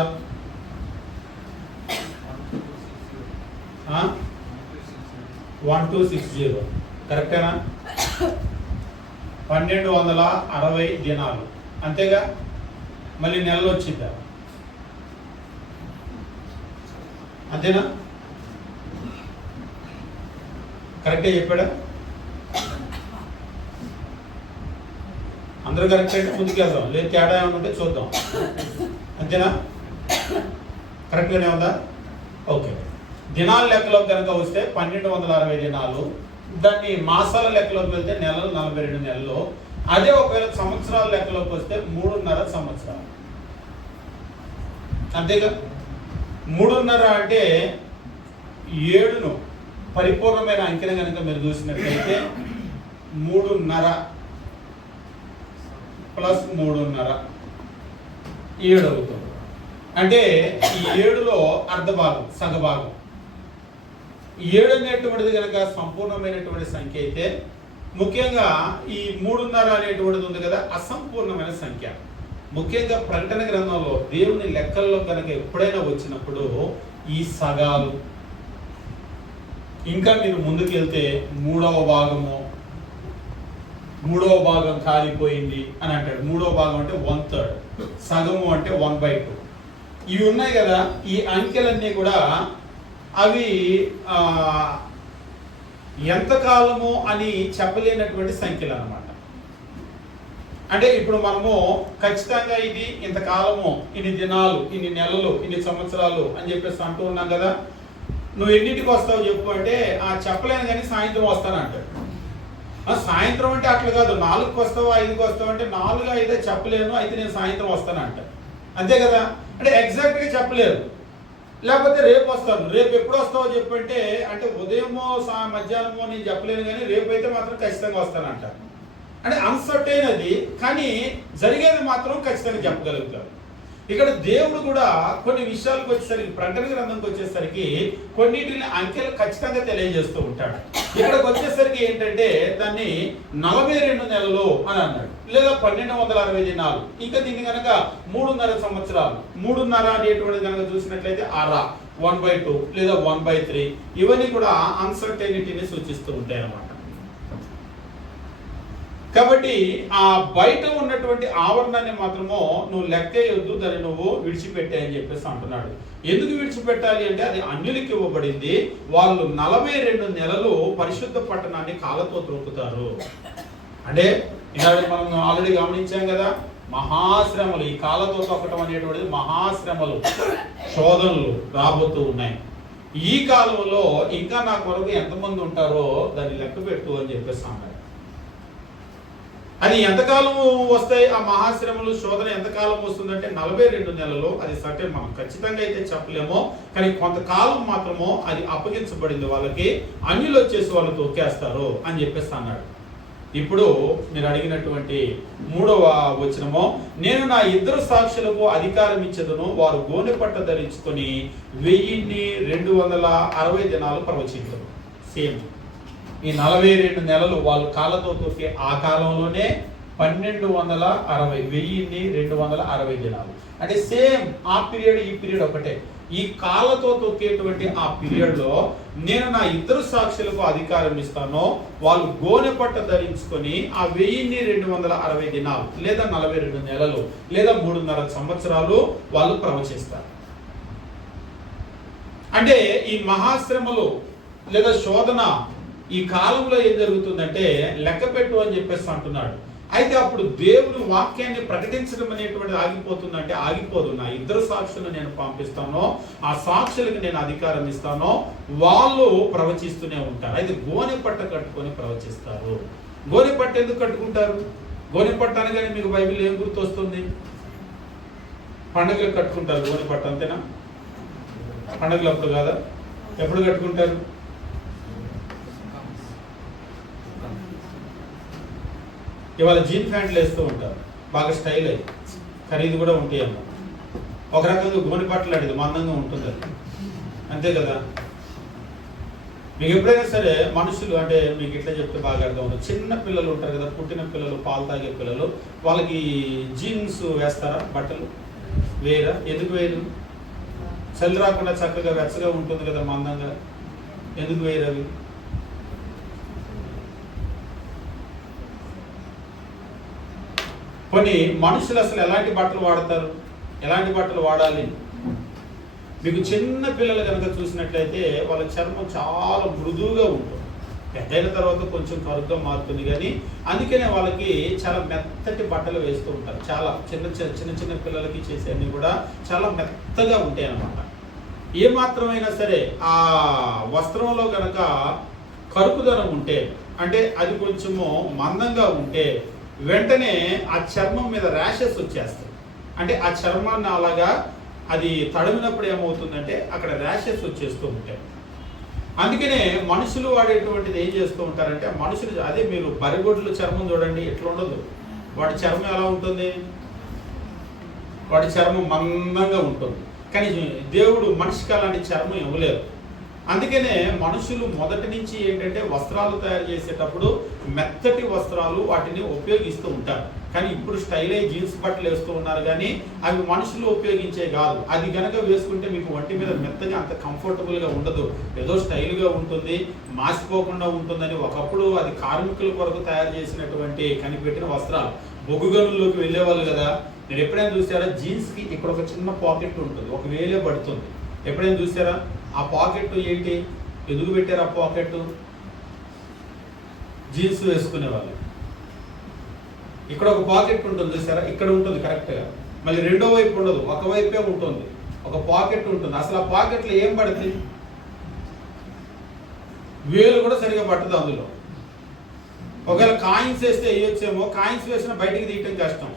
1260. కరెక్టేనా? 1260 దినాలు అంతేగా. మళ్ళీ నెలలో వచ్చిందా? అంతేనా? కరెక్టే చెప్పాడా? అందరూ కరెక్ట్ అయితే ముందుకెళ్దాం, లేదు తేడా ఏమైనా ఉంటే చూద్దాం. అంతేనా? కరెక్ట్గానే ఉందా? ఓకే. దినాల లెక్కలోకి కనుక వస్తే 1260 దినాలు, దాన్ని మాసాల లెక్కలోకి వెళ్తే నెలలు 42 నెలలు. అదే ఒకవేళ సంవత్సరాల లెక్కలోకి వస్తే 3.5 సంవత్సరాలు. అంతేగా? 3.5 అంటే 7ను పరిపూర్ణమైన అంకెన కనుక మీరు చూసినట్లయితే 3.5 + 3.5 7 అవుతుంది. అంటే ఈ 7లో అర్ధభాగం, సగభాగం. 7 అనేటువంటిది కనుక సంపూర్ణమైనటువంటి సంఖ్య అయితే, ముఖ్యంగా ఈ 3.5 అనేటువంటిది ఉంది కదా, అసంపూర్ణమైన సంఖ్య. ముఖ్యంగా ప్రకటన గ్రంథంలో దేవుని లెక్కల్లో కనుక ఎప్పుడైనా వచ్చినప్పుడు ఈ సగాలు, ఇంకా మీరు ముందుకు వెళ్తే 3వ భాగం కాలిపోయింది అని అంటాడు. 3వ భాగం అంటే 1/3, సగము అంటే 1/2. ఇవి ఉన్నాయి కదా, ఈ అంకెలన్నీ కూడా అవి ఎంతకాలము అని చెప్పలేనటువంటి సంఖ్యలు అన్నమాట. అంటే ఇప్పుడు మనము ఖచ్చితంగా ఇది ఇంతకాలము, ఇన్ని దినాలు, ఇన్ని నెలలు, ఇన్ని సంవత్సరాలు అని చెప్పేసి అంటూ ఉన్నాం కదా. నువ్వు ఎన్నింటికి వస్తావు చెప్పు అంటే చెప్పలేను కానీ సాయంత్రం వస్తానంటాడు. సాయంత్రం అంటే అట్లా కాదు, 4కి వస్తావా 5కి వస్తావు అంటే 4, 5 చెప్పలేను, అయితే నేను సాయంత్రం వస్తానంట. అంతే కదా? అంటే ఎగ్జాక్ట్గా చెప్పలేరు. లేకపోతే రేపు వస్తాను, రేపు ఎప్పుడు వస్తావో చెప్పంటే అంటే ఉదయమో మధ్యాహ్నమో నేను చెప్పలేను కానీ రేపు అయితే మాత్రం ఖచ్చితంగా వస్తానంట. అంటే అన్సర్టైన్ అది, కానీ జరిగేది మాత్రం ఖచ్చితంగా చెప్పగలుగుతారు. ఇక్కడ దేవుడు కూడా కొన్ని విషయాలకు వచ్చేసరికి, ప్రకటన గ్రంథంకి వచ్చేసరికి కొన్నిటిని అంకెలు ఖచ్చితంగా తెలియజేస్తూ ఉంటాడు. ఇక్కడికి వచ్చేసరికి ఏంటంటే దాన్ని 42 నెలలు అని అన్నాడు, లేదా 1260 దినాలు. ఇంకా దీన్ని కనుక 3.5 సంవత్సరాలు, 3.5 అనేటువంటిది కనుక చూసినట్లయితే 1/2 లేదా 1/3, ఇవన్నీ కూడా అన్సర్టైనిటీని సూచిస్తూ ఉంటాయి అన్నమాట. కాబట్టి ఆ బయట ఉన్నటువంటి ఆవరణాన్ని మాత్రమో నువ్వు లెక్కేయొద్దు, దాన్ని నువ్వు విడిచిపెట్టాయని చెప్పేసి అంటున్నాడు. ఎందుకు విడిచిపెట్టాలి అంటే అది అన్యులకి ఇవ్వబడింది. వాళ్ళు 42 నెలలు పరిశుద్ధ పట్టణాన్ని కాళ్ళతో త్రొక్కుతారు. అంటే ఇలాంటి మనం ఆల్రెడీ గమనించాం కదా, మహాశ్రమలు, ఈ కాళ్ళతో తొక్కటం అనేటువంటిది మహాశ్రమలు, శోధనలు రాబోతూ ఉన్నాయి. ఈ కాలంలో ఇంకా నా కొరకు ఎంతమంది ఉంటారో దాన్ని లెక్క పెట్టు అని చెప్పేసి అన్నాడు. అది ఎంతకాలం వస్తాయి ఆ మహాశ్రమలు, శోధన ఎంతకాలం వస్తుందంటే 42 నెలలు. అది సర్టెన్, మనం ఖచ్చితంగా అయితే చెప్పలేమో, కానీ కొంతకాలం మాత్రమో అది అప్పగించబడింది వాళ్ళకి. అన్యులు వచ్చేసి వాళ్ళు తొక్కేస్తారు అని చెప్పేసి అన్నాడు. ఇప్పుడు మీరు అడిగినటువంటి 3వ వచనమో, నేను నా 2 సాక్షులకు అధికారం ఇచ్చదును, వారు గోనె పట్ట ధరించుకొని 1260 దినాలు ప్రవచించరు. సేమ్ ఈ 42 నెలలు వాళ్ళు కాళ్ళతో తొక్కే ఆ కాలంలోనే 1260 దినాలు. అంటే సేమ్ ఆ పీరియడ్ ఈ పీరియడ్ ఒకటే. ఈ కాళ్ళతో తొక్కేటువంటి ఆ పీరియడ్ లో నేను నా 2 సాక్షులకు అధికారం ఇస్తాను, వాళ్ళు గోనె పట్ట ధరించుకొని ఆ 1260 దినాలు లేదా 42 నెలలు లేదా 3.5 సంవత్సరాలు వాళ్ళు ప్రవచిస్తారు. అంటే ఈ మహాశ్రమలు లేదా శోధన ఈ కాలంలో ఏం జరుగుతుందంటే లెక్క పెట్టు అని చెప్పేసి అంటున్నాడు. అయితే అప్పుడు దేవుని వాక్యాన్ని ప్రకటించడం అనేటువంటిది ఆగిపోతుందంటే ఆగిపోదు. నా 2 సాక్షులను నేను పంపిస్తానో, ఆ సాక్షులకు నేను అధికారం ఇస్తానో, వాళ్ళు ప్రవచిస్తూనే ఉంటారు. అయితే గోనె పట్ట కట్టుకొని ప్రవచిస్తారు. గోనె పట్ట ఎందుకు కట్టుకుంటారు? గోనె పట్ట అనగానే మీకు బైబిల్ ఏం గుర్తొస్తుంది? పండుగలకు కట్టుకుంటారు గోనె పట్ట, అంతేనా? పండుగలు అప్పుడు కాదా? ఎప్పుడు కట్టుకుంటారు? ఇవాళ జీన్ ప్యాంట్లు వేస్తూ ఉంటారు, బాగా స్టైల్ అయ్యి, ఖరీదు కూడా ఉంటాయి అన్న. ఒక రకంగా గోనె పట్టలు అనేది మందంగా ఉంటుంది అది, అంతే కదా? మీకు ఎప్పుడైనా సరే మనుషులు, అంటే మీకు ఎట్లా చెప్తే బాగా అర్థం అవుతుంది, చిన్న పిల్లలు ఉంటారు కదా, పుట్టిన పిల్లలు, పాలు తాగే పిల్లలు, వాళ్ళకి జీన్స్ వేస్తారా? బట్టలు వేయరా? ఎందుకు వేయరు? చలి రాకుండా చక్కగా వెచ్చగా ఉంటుంది కదా మందంగా, ఎందుకు వేయరు అవి? కొన్ని మనుషులు అసలు ఎలాంటి బట్టలు వాడతారు, ఎలాంటి బట్టలు వాడాలి? మీకు చిన్న పిల్లలు కనుక చూసినట్లయితే వాళ్ళ చర్మం చాలా మృదువుగా ఉంటుంది, పెద్దయిన తర్వాత కొంచెం కరుగ్గా మారుతుంది, కానీ అందుకనే వాళ్ళకి చాలా మెత్తటి బట్టలు వేస్తూ ఉంటారు. చాలా చిన్న పిల్లలకి చేసేవన్నీ కూడా చాలా మెత్తగా ఉంటాయి అన్నమాట. ఏమాత్రమైనా సరే ఆ వస్త్రంలో కనుక కరుకుదనం ఉంటే, అంటే అది కొంచెము మందంగా ఉంటే వెంటనే ఆ చర్మం మీద ర్యాషెస్ వచ్చేస్తాయి. అంటే ఆ చర్మాన్ని అలాగా అది తడిమినప్పుడు ఏమవుతుందంటే అక్కడ ర్యాషెస్ వచ్చేస్తూ ఉంటాయి. అందుకనే మనుషులు వాడేటువంటిది ఏం చేస్తూ ఉంటారంటే, మనుషులు అదే మీరు బరిగొడ్ల చర్మం చూడండి, ఎట్లా ఉండదు, వాడి చర్మం ఎలా ఉంటుంది? వాడి చర్మం మందంగా ఉంటుంది. కానీ దేవుడు మనిషికి అలాంటి చర్మం ఇవ్వలేదు. అందుకనే మనుషులు మొదటి నుంచి ఏంటంటే వస్త్రాలు తయారు చేసేటప్పుడు మెత్తటి వస్త్రాలు వాటిని ఉపయోగిస్తూ ఉంటారు. కానీ ఇప్పుడు స్టైల్ అయ్యి జీన్స్ బట్టలు వేస్తూ ఉన్నారు, కానీ అవి మనుషులు ఉపయోగించే కాదు. అది కనుక వేసుకుంటే మీకు ఒంటి మీద మెత్తగా అంత కంఫర్టబుల్గా ఉండదు, ఏదో స్టైల్గా ఉంటుంది, మాసిపోకుండా ఉంటుందని ఒకప్పుడు అది కార్మికుల కొరకు తయారు చేసినటువంటి కనిపెట్టిన వస్త్రాలు. బొగ్గు గనుల్లోకి వెళ్ళేవాళ్ళు కదా, మీరు ఎప్పుడైనా చూసారా? జీన్స్కి ఇక్కడ ఒక చిన్న పాకెట్ ఉంటుంది, ఒక వేలే పడుతుంది. ఎప్పుడైనా చూసారా? ఆ పాకెట్ ఏంటి, ఎందుకు పెట్టారు ఆ పాకెట్? జీన్స్ వేసుకునేవాళ్ళు. ఇక్కడ ఒక పాకెట్ ఉంటుంది చూసారా, ఇక్కడ ఉంటుంది కరెక్ట్గా, మళ్ళీ రెండో వైపు ఉండదు, ఒకవైపే ఉంటుంది, ఒక పాకెట్ ఉంటుంది. అసలు ఆ పాకెట్లో ఏం పడుతుంది? వేలు కూడా సరిగా పట్టదు అందులో. ఒకవేళ కాయిన్స్ వేస్తే వేయొచ్చేమో, కాయిన్స్ వేసినా బయటికి తీయటం కష్టం.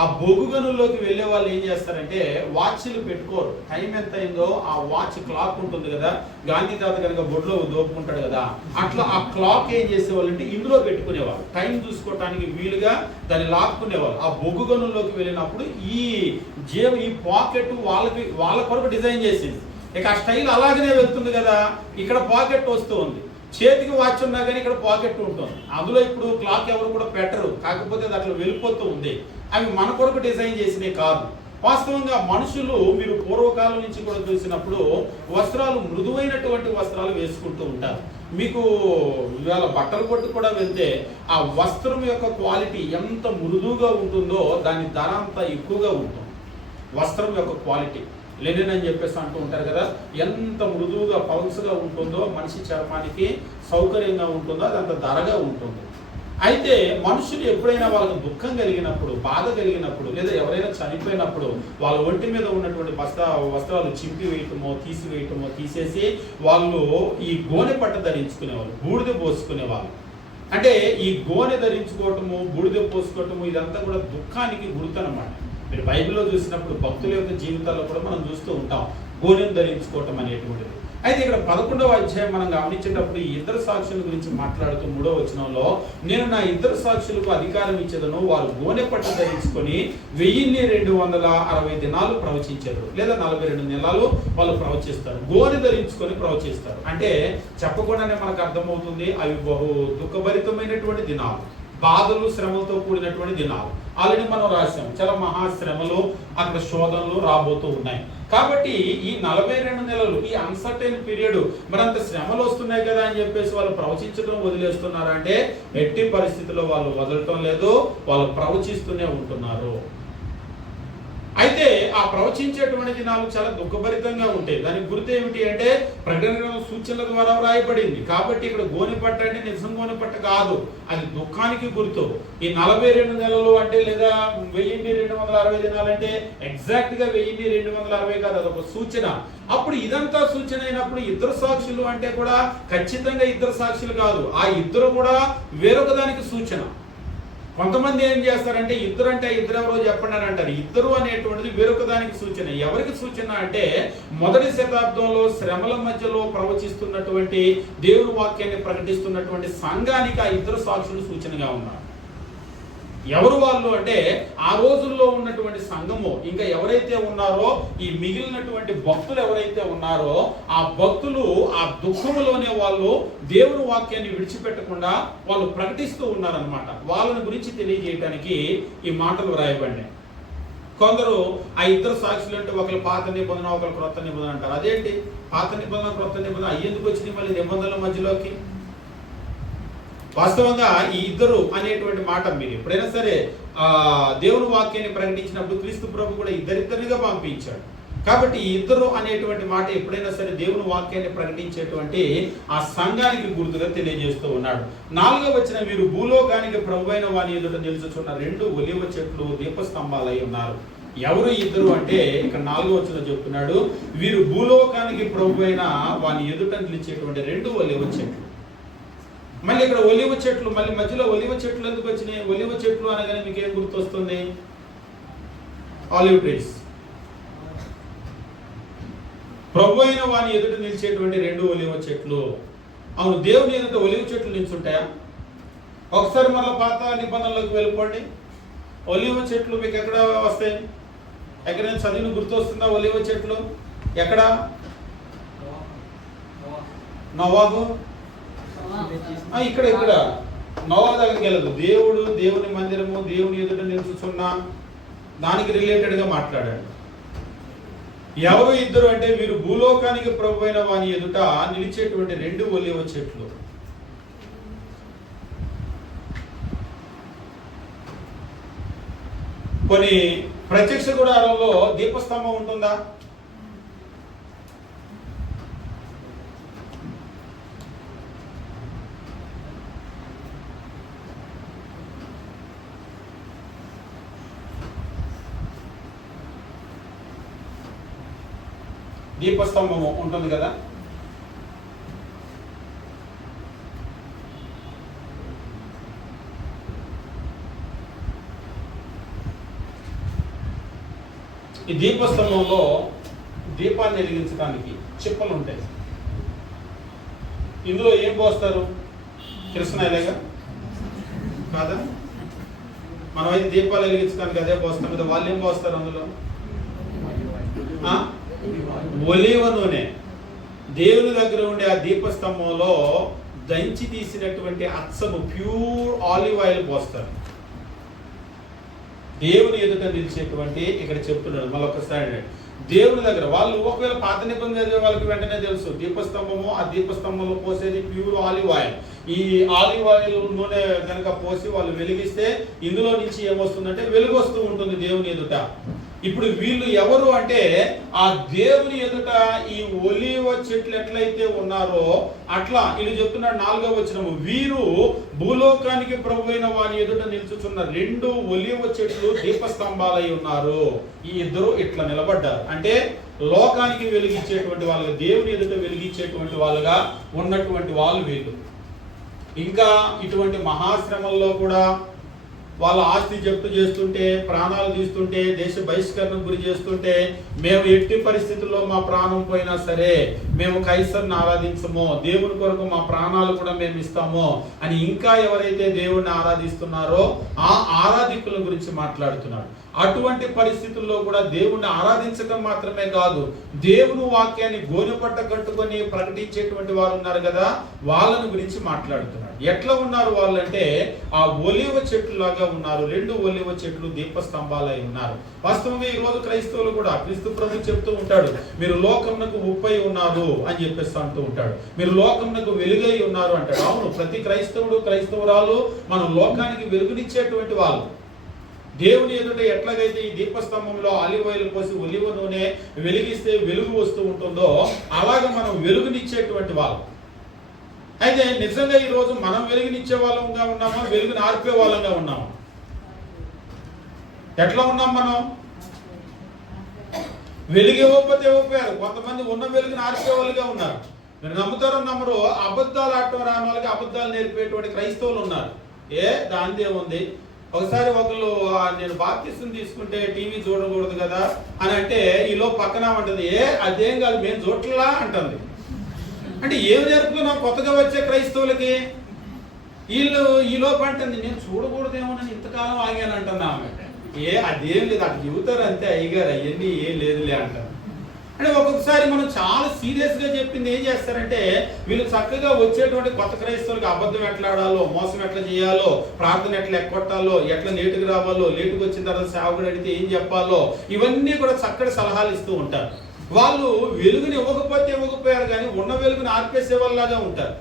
ఆ బొగ్గు గనుల్లోకి వెళ్ళే వాళ్ళు ఏం చేస్తారంటే వాచ్లు పెట్టుకోరు, టైం ఎంత అయిందో ఆ వాచ్ క్లాక్ ఉంటుంది కదా, గాంధీ తాత కనుక బొడ్లో దోపుకుంటాడు కదా, అట్లా ఆ క్లాక్ ఏం చేసేవాళ్ళు అంటే ఇందులో పెట్టుకునేవాళ్ళు, టైం చూసుకోవటానికి వీలుగా దాన్ని లాక్కునేవాళ్ళు. ఆ బొగ్గు గనుల్లోకి వెళ్ళినప్పుడు ఈ పాకెట్ వాళ్ళ కొరకు డిజైన్ చేసింది. ఇక ఆ స్టైల్ అలాగనే వెళ్తుంది కదా, ఇక్కడ పాకెట్ వస్తూ ఉంది, చేతికి వాచ్ ఉన్నా కానీ ఇక్కడ పాకెట్ ఉంటుంది. అందులో ఇప్పుడు క్లాక్ ఎవరు కూడా పెట్టరు, కాకపోతే అది అట్లా వెళ్ళిపోతూ ఉంది. అవి మన కొరకు డిజైన్ చేసినవి కాదు. వాస్తవంగా మనుషులు మీరు పూర్వకాలం నుంచి కూడా చూసినప్పుడు వస్త్రాలు మృదువైనటువంటి వస్త్రాలు వేసుకుంటూ ఉంటారు. మీకు ఇవాళ బట్టల కొట్టు కూడా వెళ్తే ఆ వస్త్రం యొక్క క్వాలిటీ ఎంత మృదువుగా ఉంటుందో దాని ధర అంత ఎక్కువగా ఉంటుంది. వస్త్రం యొక్క క్వాలిటీ లెనిన్ అని చెప్పేసి అంటూ ఉంటారు కదా, ఎంత మృదువుగా పల్స్గా ఉంటుందో, మనిషి చర్మానికి సౌకర్యంగా ఉంటుందో అది అంత ధరగా ఉంటుంది. అయితే మనుషులు ఎప్పుడైనా వాళ్ళకి దుఃఖం కలిగినప్పుడు, బాధ కలిగినప్పుడు, లేదా ఎవరైనా చనిపోయినప్పుడు వాళ్ళ ఒంటి మీద ఉన్నటువంటి వస్త్రాలు చింపి వేయటమో తీసివేయటమో తీసేసి వాళ్ళు ఈ గోనె పట్ట ధరించుకునేవాళ్ళు, బూడిద పోసుకునేవాళ్ళు. అంటే ఈ గోనె ధరించుకోవటము, బూడిద పోసుకోవటము ఇదంతా కూడా దుఃఖానికి గుర్తనమాట. మీరు బైబిల్లో చూసినప్పుడు భక్తుల యొక్క జీవితాల్లో కూడా మనం చూస్తూ ఉంటాం గోనెను ధరించుకోవటం అనేటువంటిది. అయితే ఇక్కడ 11వ అధ్యాయం మనం గమనించేటప్పుడు ఈ ఇద్దరు సాక్షుల గురించి మాట్లాడుతూ 3వ వచనంలో, నేను నా ఇద్దరు సాక్షులకు అధికారం ఇచ్చేదను, వారు గోనె పట్టు ధరించుకొని 1260 దినాలు ప్రవచించారు, లేదా 42 నెలలు వాళ్ళు ప్రవచిస్తారు. గోనె ధరించుకొని ప్రవచిస్తారు అంటే చెప్పకుండానే మనకు అర్థమవుతుంది అవి బహు దుఃఖభరితమైనటువంటి దినాలు, బాధలు శ్రమలతో కూడినటువంటి దినాలు. ఆల్రెడీ మనం రాసాం, చాలా మహాశ్రమలు అక్కడ శోధనలు రాబోతూ ఉన్నాయి. కాబట్టి ఈ 42 నెలలు, ఈ అన్సర్టైన్ పీరియడ్, మరంత శ్రమలు వస్తున్నాయి కదా అని చెప్పేసి వాళ్ళు ప్రవచించడం వదిలేస్తున్నారంటే ఎట్టి పరిస్థితుల్లో వాళ్ళు వదలటం లేదు, వాళ్ళు ప్రవచిస్తూనే ఉంటున్నారు. అయితే ఆ ప్రవచించేటువంటి దినాలు చాలా దుఃఖభరితంగా ఉంటాయి. దానికి గుర్తు ఏమిటి అంటే ప్రకటన సూచనల ద్వారా వ్రాయబడింది. కాబట్టి ఇక్కడ గోనె పట్ట అంటే నిజం గోనె పట్ట కాదు, అది దుఃఖానికి గుర్తు. ఈ 42 నెలలు అంటే లేదా 1260 దినాలు అంటే ఎగ్జాక్ట్ గా 1260 కాదు, అదొక సూచన. అప్పుడు ఇదంతా సూచన అయినప్పుడు ఇద్దరు సాక్షులు అంటే కూడా ఖచ్చితంగా ఇద్దరు సాక్షులు కాదు, ఆ ఇద్దరు కూడా వేరొక దానికి సూచన. కొంతమంది ఏం చేస్తారంటే ఇద్దరు అంటే ఇద్దరు ఎవరో చెప్పండి అని అంటారు. ఇద్దరు అనేటువంటిది వేరొక దానికి సూచన. ఎవరికి సూచన అంటే మొదటి శతాబ్దంలో శ్రమల మధ్యలో ప్రవచిస్తున్నటువంటి దేవుని వాక్యాన్ని ప్రకటిస్తున్నటువంటి సంఘానికి ఆ ఇద్దరు సాక్షులు సూచనగా ఉన్నారు. ఎవరు వాళ్ళు అంటే ఆ రోజుల్లో ఉన్నటువంటి సంఘము, ఇంకా ఎవరైతే ఉన్నారో ఈ మిగిలినటువంటి భక్తులు ఎవరైతే ఉన్నారో ఆ భక్తులు ఆ దుఃఖములోనే వాళ్ళు దేవుని వాక్యాన్ని విడిచిపెట్టకుండా వాళ్ళు ప్రకటిస్తూ ఉన్నారనమాట. వాళ్ళని గురించి తెలియజేయడానికి ఈ మాటలు వ్రాయబడినాయి. కొందరు ఆ ఇద్దరు సాక్షులు అంటే ఒకరు పాత నిబంధన, ఒకరు క్రొత్త నిబంధన అంటారు. అదేంటి పాత నిబంధన క్రొత్త నిబంధన అయ్యేందుకు వచ్చినాయి మళ్ళీ నిబంధనల మధ్యలోకి? వాస్తవంగా ఈ ఇద్దరు అనేటువంటి మాట మీరు ఎప్పుడైనా సరే దేవుని వాక్యాన్ని ప్రకటించినప్పుడు క్రీస్తు ప్రభు కూడా ఇద్దరిద్దరిగా పంపించాడు. కాబట్టి ఈ ఇద్దరు అనేటువంటి మాట ఎప్పుడైనా సరే దేవుని వాక్యాన్ని ప్రకటించేటువంటి ఆ సంఘానికి గుర్తుగా తెలియజేస్తూ ఉన్నాడు. 4వ వచనం, వీరు భూలోకానికి ప్రభువైన వాని ఎదుట నిలుచుచున్న 2 ఒలీవ చెట్లు దీపస్తంభాలై ఉన్నారు. ఎవరు ఇద్దరు అంటే ఇక్కడ 4వ వచనం చెప్తున్నాడు, వీరు భూలోకానికి ప్రభువైన వాని ఎదుట నిలిచేటువంటి 2 ఒలీవ చెట్లు. మళ్ళీ ఇక్కడ ఒలివ చెట్లు, మళ్ళీ మధ్యలో ఒలివ చెట్లు ఎందుకు వచ్చినాయి? ఒలివ చెట్లు అనగానే మీకు ఏం గుర్తొస్తుంది? Olive trees. ప్రభు అయిన వాని ఎదుట నిలిచేటువంటి 2 ఒలివ చెట్లు. అవును, దేవుని ఎదుట ఒలివ చెట్లు నిల్చుంటాయా? ఒకసారి మళ్ళీ పాత నిబంధనలకు వెళ్ళిపోండి. ఒలివ చెట్లు మీకు ఎక్కడ వస్తాయి? ఎక్కడైనా చదివిన గుర్తొస్తుందా ఒలివ చెట్లు? ఎక్కడ? నోవాహు. ఇక్కడ నోవా దగ్గరికి వెళ్ళదు. దేవుడు, దేవుని మందిరము, దేవుని ఎదుట నిలుచుచున్న దానికి రిలేటెడ్ గా మాట్లాడాడు. ఎవరు ఇద్దరు అంటే వీరు భూలోకానికి ప్రభువైన వాని ఎదుట నిలిచేటువంటి 2 ఒలీవ చెట్లు. కొన్ని ప్రత్యక్ష గుడారంలో దీపస్తంభం ఉంటుందా? దీపస్తంభము ఉంటుంది కదా. ఈ దీపస్తంభంలో దీపాన్ని వెలిగించడానికి చిప్పలు ఉంటాయి. ఇందులో ఏం పోస్తారు? కృష్ణాయిలేగా కాదా? మనమైతే దీపాలు వెలిగించడానికి అదే పోస్తాం కదా. వాళ్ళు ఏం పోస్తారు అందులో? ఒలీవ నూనె. దేవుని దగ్గర ఉండే ఆ దీపస్తంభంలో దంచి తీసినటువంటి అచ్చము, ప్యూర్ ఆలివ్ ఆయిల్ పోస్తారు. దేవుని ఎదుట నిలిచేటువంటి ఇక్కడ చెప్తున్నాడు మళ్ళొకసారి. దేవుని దగ్గర వాళ్ళు ఒకవేళ పాత నిబంధన చదివే వాళ్ళకి వెంటనే తెలుసు, దీపస్తంభము, ఆ దీపస్తంభంలో పోసేది ప్యూర్ ఆలివ్ ఆయిల్. ఈ ఆలివ్ ఆయిల్ నూనె కనుక పోసి వాళ్ళు వెలిగిస్తే ఇందులో నుంచి ఏమొస్తుందంటే వెలుగు వస్తూ ఉంటుంది దేవుని ఎదుట. ఇప్పుడు వీళ్ళు ఎవరు అంటే ఆ దేవుని ఎదుట ఈ ఒలీవ చెట్లు ఎట్లయితే ఉన్నారో అట్లా వీళ్ళు చెప్తున్నాడు 4వ వచనము, వీరు భూలోకానికి ప్రభు అయిన వాని ఎదుట నిలుచుచున్న 2 ఒలీవ చెట్లు దీపస్తంభాలై ఉన్నారు. ఈ ఇద్దరు ఇట్లా నిలబడ్డారు. అంటే లోకానికి వెలిగించేటువంటి వాళ్ళుగా, దేవుని ఎదుట వెలిగించేటువంటి వాళ్ళుగా ఉన్నటువంటి వాళ్ళు వీళ్ళు. ఇంకా ఇటువంటి మహాశ్రమంలో కూడా వాళ్ళ ఆస్తి జప్తు చేస్తుంటే, ప్రాణాలు తీస్తుంటే, దేశ బహిష్కరణకు గురి చేస్తుంటే, మేము ఎట్టి పరిస్థితుల్లో మా ప్రాణం పోయినా సరే మేము కైసర్ని ఆరాధించము, దేవుని కొరకు మా ప్రాణాలు కూడా మేము ఇస్తాము అని ఇంకా ఎవరైతే దేవుణ్ణి ఆరాధిస్తున్నారో ఆ ఆరాధికుల గురించి మాట్లాడుతున్నాడు. అటువంటి పరిస్థితుల్లో కూడా దేవుణ్ణి ఆరాధించడం మాత్రమే కాదు, దేవుని వాక్యాన్ని గోనెపట్ట కట్టుకొని ప్రకటించేటువంటి వారు ఉన్నారు కదా, వాళ్ళని గురించి మాట్లాడుతున్నాడు. ఎట్లా ఉన్నారు వాళ్ళంటే ఆ ఒలీవ చెట్లు లాగా ఉన్నారు. 2 ఒలీవ చెట్లు దీపస్తంభాలై ఉన్నారు. వాస్తవంగా ఈ రోజు క్రైస్తవులు కూడా క్రీస్తు ప్రభు చెప్తూ ఉంటాడు, మీరు లోకమునకు ఉప్పై ఉన్నారు అని చెప్పేసి అంటూ ఉంటాడు. మీరు లోకమునకు వెలుగై ఉన్నారు అంటాడు. అవును, ప్రతి క్రైస్తవుడు క్రైస్తవురాలు మనం లోకానికి వెలుగునిచ్చేటువంటి వాళ్ళు. దేవుని ఎదుట ఎట్లాగైతే ఈ దీపస్తంభంలో ఆలివ్ ఆయిల్ పోసి ఒలివ నూనె వెలిగిస్తే వెలుగు వస్తూ ఉంటుందో అలాగ మనం వెలుగునిచ్చేటువంటి వాళ్ళం. అయితే నిజంగా ఈరోజు మనం వెలుగునిచ్చే వాళ్ళంగా ఉన్నామా, వెలుగుని ఆర్పే వాళ్ళంగా ఉన్నామా? ఎట్లా ఉన్నాం మనం? వెలుగు ఇవ్వకపోతే ఇవ్వకపోయారు. కొంతమంది ఉన్న వెలుగుని ఆర్పే వాళ్ళుగా ఉన్నారు. మీరు నమ్ముతారో నమ్మరు, అబద్ధాలు ఆడటం రాని వాళ్ళకి అబద్ధాలు నేర్పేటువంటి క్రైస్తవులు ఉన్నారు. దానిదే ఉంది. ఒకసారి ఒకళ్ళు నేను బాప్తిసం తీసుకుంటే టీవీ చూడకూడదు కదా అని అంటే ఈలో పక్కన ఉంటుంది, అదేం కాదు మేము చూడట్లా అంటుంది. అంటే ఏం జరుగుతున్నాం కొత్తగా వచ్చే క్రైస్తవులకి? వీళ్ళు ఈలోపు అంటుంది నేను చూడకూడదేమోనని ఇంతకాలం ఆగాను అంటున్నా ఆమె. అదేం లేదు, అక్కడ చెబుతారు అంతే, అయ్యగారు అవన్నీ ఏం లేదులే అంటారు. అంటే ఒక్కొక్కసారి మనం చాలా సీరియస్గా చెప్పింది ఏం చేస్తారంటే వీళ్ళు చక్కగా వచ్చేటువంటి కొత్త క్రైస్తవులకి అబద్ధం ఎట్లా ఆడాలో, మోసం ఎట్లా చేయాలో, ప్రార్థన ఎట్లా ఎక్కొట్టాలో, ఎట్లా లేటుకు రావాలో, లేటుకు వచ్చిన తర్వాత సేవకుడు అడిగితే ఏం చెప్పాలో, ఇవన్నీ కూడా చక్కటి సలహాలు ఇస్తూ ఉంటారు. వాళ్ళు వెలుగుని ఇవ్వకపోయారు కానీ ఉన్న వెలుగుని ఆర్పేసే వాళ్ళలాగా ఉంటారు.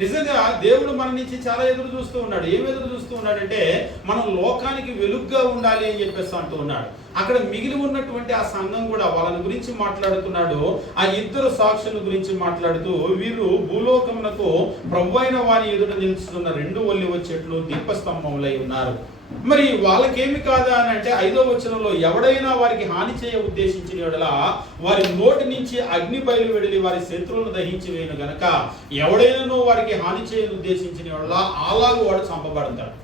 నిజంగా దేవుడు మన నుంచి చాలా ఎదురు చూస్తూ ఉన్నాడు. ఏం ఎదురు చూస్తూ ఉన్నాడంటే మనం లోకానికి వెలుగుగా ఉండాలి అని చెప్పేసి అంటూ ఉన్నాడు. అక్కడ మిగిలి ఉన్నటువంటి ఆ సంఘం కూడా వాళ్ళని గురించి మాట్లాడుతున్నాడు. ఆ 2 సాక్షుల గురించి మాట్లాడుతూ వీరు భూలోకమునకు ప్రభువైన వాని ఎదుట నిలుస్తున్న 2 ఒలీవ చెట్లు దీపస్తంభములై ఉన్నారు. మరి వాళ్ళకేమి కాదా అని అంటే 5వ వచనంలో, ఎవడైనా వారికి హాని చేయ ఉద్దేశించిన యెడల వారి నోటి నుంచి అగ్ని బయలు వెడలి వారి శత్రువులను దహించి వేయను గనక ఎవడైనా వారికి హాని చేయని ఉద్దేశించిన యెడల అలాగూ వాడు చంపబడతాడు.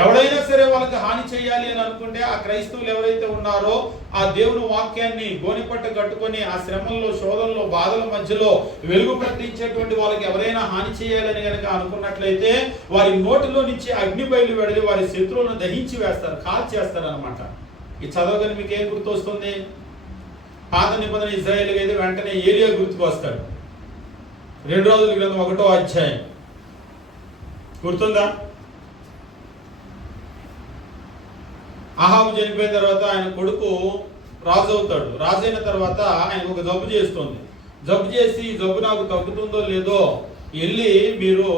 ఎవడైనా సరే వాళ్ళకి హాని చేయాలి అని అనుకుంటే ఆ క్రైస్తవులు ఎవరైతే ఉన్నారో ఆ దేవుని వాక్యాన్ని గోనెపట్ట కట్టుకొని ఆ శ్రమల్లో, శోధనలో, బాధల మధ్యలో వెలుగు ప్రకటించేటువంటి వాళ్ళకి ఎవరైనా హాని చేయాలని కనుక అనుకున్నట్లయితే వారి నోటిలో నుంచి అగ్ని బయలు వెడలి వారి శత్రువులను దహించి వేస్తారు, కాల్చేస్తారు అనమాట. ఇది చదవగానే మీకు ఏం గుర్తు వస్తుంది? పాత నిబంధన ఇజ్రాయేల్ అయితే వెంటనే ఏలియా గుర్తుకు వస్తాడు. 2 రోజుల గ్రంథం 1వ అధ్యాయం గుర్తుందా? అహాబు చనిపోయిన తర్వాత ఆయన కొడుకు రాజు అవుతాడు. రాజు అయిన తర్వాత ఆయన ఒక జబ్బు చేస్తుంది. జబ్బు చేసి జబ్బు నాకు తగ్గుతుందో లేదో వెళ్ళి మీరు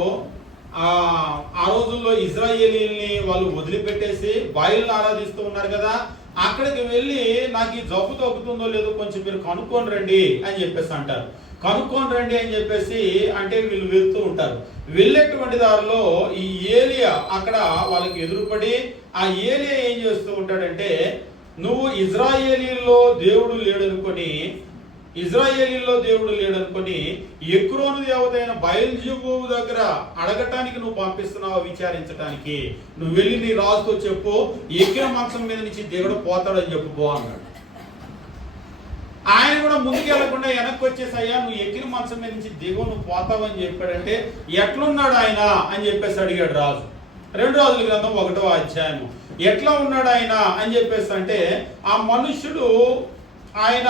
ఆ రోజుల్లో ఇజ్రాయేలీల్ని వాళ్ళు వదిలిపెట్టేసి బాయిల్ని ఆరాధిస్తూ ఉన్నారు కదా, అక్కడికి వెళ్ళి నాకు ఈ జబ్బు తగ్గుతుందో లేదో కొంచెం మీరు కనుక్కొని రండి అని చెప్పేసి అంటారు. కనుక్కొని రండి అని చెప్పేసి అంటే వీళ్ళు వెళ్తూ ఉంటారు. వెళ్ళేటువంటి దారిలో ఈ ఏలియా అక్కడ వాళ్ళకి ఎదురుపడి ఆ ఏలియా ఏం చేస్తూ ఉంటాడంటే, నువ్వు ఇజ్రాయేలీల్లో దేవుడు లేడనుకొని ఎక్రోను దేవతైన బయల్జెబూబు దగ్గర అడగటానికి నువ్వు పంపిస్తున్నావు, విచారించడానికి. నువ్వు వెళ్ళి నీ రాజుతో చెప్పు, ఎక్కిన మంచం మీద నుంచి దేవుడు పోతాడని చెప్పుకో అన్నాడు. ఆయన కూడా ముందుకు వెళ్లకుండా వెనక్కి వచ్చేసి, అయ్యా నువ్వు ఎక్కిన మంచం మీద నుంచి దిగు, నువ్వు పోతావని చెప్పాడంటే ఎట్లున్నాడు ఆయన అని చెప్పేసి అడిగాడు రాజు. 2 రోజుల గ్రంథం 1వ అధ్యాయము. ఎట్లా ఉన్నాడు ఆయన అని చెప్పేసి అంటే ఆ మనుష్యుడు ఆయన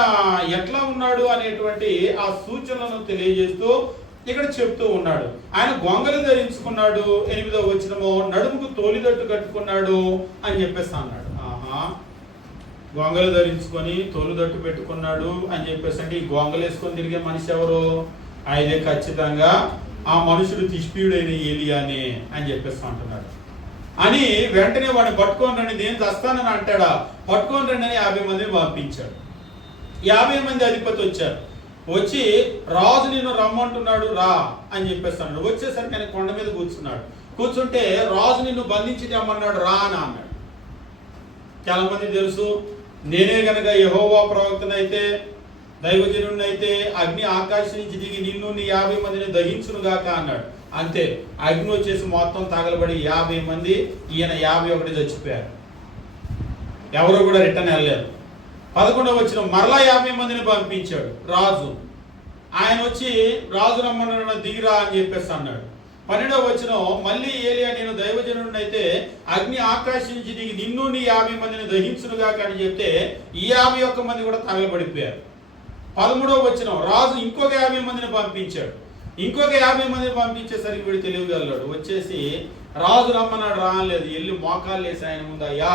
ఎట్లా ఉన్నాడు అనేటువంటి ఆ సూచనలను తెలియజేస్తూ ఇక్కడ చెప్తూ ఉన్నాడు. ఆయన గొంగలు ధరించుకున్నాడు, 8వ వచనము, నడుముకు తోలిదట్టు కట్టుకున్నాడు అని చెప్పేసి అన్నాడు. ఆహా, గొంగలు ధరించుకొని తోలుదట్టు పెట్టుకున్నాడు అని చెప్పేసి అంటే ఈ గొంగలు వేసుకొని తిరిగే మనిషి ఎవరు? అయితే ఖచ్చితంగా ఆ మనుషుడు తిష్పీయుడైన ఏలియానే అని చెప్పేసి అంటున్నాడు. అని వెంటనే వాడిని పట్టుకొని రండి, నేను చస్తానని అంటాడా? పట్టుకొని రండి అని 50 మందిని పంపించాడు. 50 మంది అధిపతి వచ్చారు. వచ్చి రాజు నిన్ను రమ్మంటున్నాడు రా అని చెప్పేస్తాడు. వచ్చేసరికి ఆయన కొండ మీద కూర్చున్నాడు. కూర్చుంటే రాజు నిన్ను బంధించి రమ్మన్నాడు రా అని అన్నాడు. చాలా మంది తెలుసు, నేనే గనక యెహోవా ప్రవక్తనైతే దైవజనుడినైతే అగ్ని ఆకాశం నుంచి దిగి నిన్ను నీ 50 మందిని దహించునుగాక అన్నాడు. అంతే, అగ్ని వచ్చేసి మొత్తం తగలబడి 50 మంది, ఈయన 51 చచ్చిపోయారు. ఎవరు కూడా రిటర్న్ వెళ్ళలేదు. 11వ వచనం, మరలా 50 మందిని పంపించాడు రాజు. ఆయన వచ్చి రాజు రమ్మన్నాడు దిగిరా అని చెప్పేసి అన్నాడు. 12వ వచనం, మళ్ళీ ఏలియా నేను దైవజనుడినైతే అగ్ని ఆకాశం నుంచి దిగి నిన్ను నీ 50 మందిని దహించునుగాక అని చెప్తే ఈ 51 మంది కూడా తగలబడిపోయారు. 13వ వచనం, రాజు ఇంకొక 50 మందిని పంపించాడు. ఇంకొక 50 మందిని పంపించేసరికి వీడు తెలియగలడు. వచ్చేసి రాజు రమ్మన్నాడు రాలేదు, వెళ్ళి మోకాళ్ళు వేసి ఆయన ముందు, అయ్యా,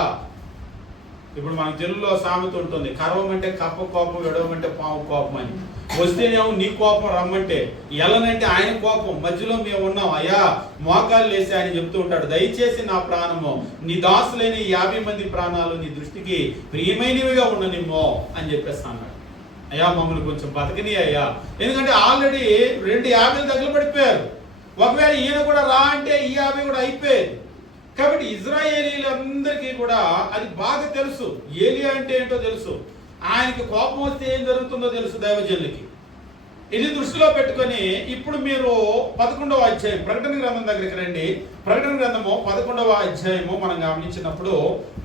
ఇప్పుడు మనకు తెలుగులో సామెత ఉంటుంది, కరవమంటే కప్ప కోపం, విడవమంటే పాము కోపం అని. వస్తేనేమో నీ కోపం, రమ్మంటే ఎల్లనంటే ఆయన కోపం, మధ్యలో మేము ఉన్నాం, అయ్యా మోకాళ్ళు వేసి ఆయన చెప్తూ ఉంటాడు, దయచేసి నా ప్రాణము నీ దాసులైన 50 మంది ప్రాణాలు నీ దృష్టికి ప్రియమైనవిగా ఉండనిమ్మో అని చెప్పేసి అన్నాడు. అయ్యా మమ్మల్ని కొంచెం బతకని అయ్యా, ఎందుకంటే ఆల్రెడీ 2 50 తగలబడిపోయారు. ఒకవేళ ఈయన కూడా రా అంటే ఈ 50 కూడా అయిపోయేది. కాబట్టి ఇజ్రాయేలీలందరికీ కూడా అది బాగా తెలుసు, ఏలియా అంటే ఏంటో తెలుసు, ఆయనకి కోపం వస్తే ఏం జరుగుతుందో తెలుసు దైవజనులకి. ఇది దృష్టిలో పెట్టుకొని ఇప్పుడు మీరు 11వ అధ్యాయం ప్రకటన గ్రంథం దగ్గరికి రండి. ప్రకటన గ్రంథము 11వ అధ్యాయము మనం గమనించినప్పుడు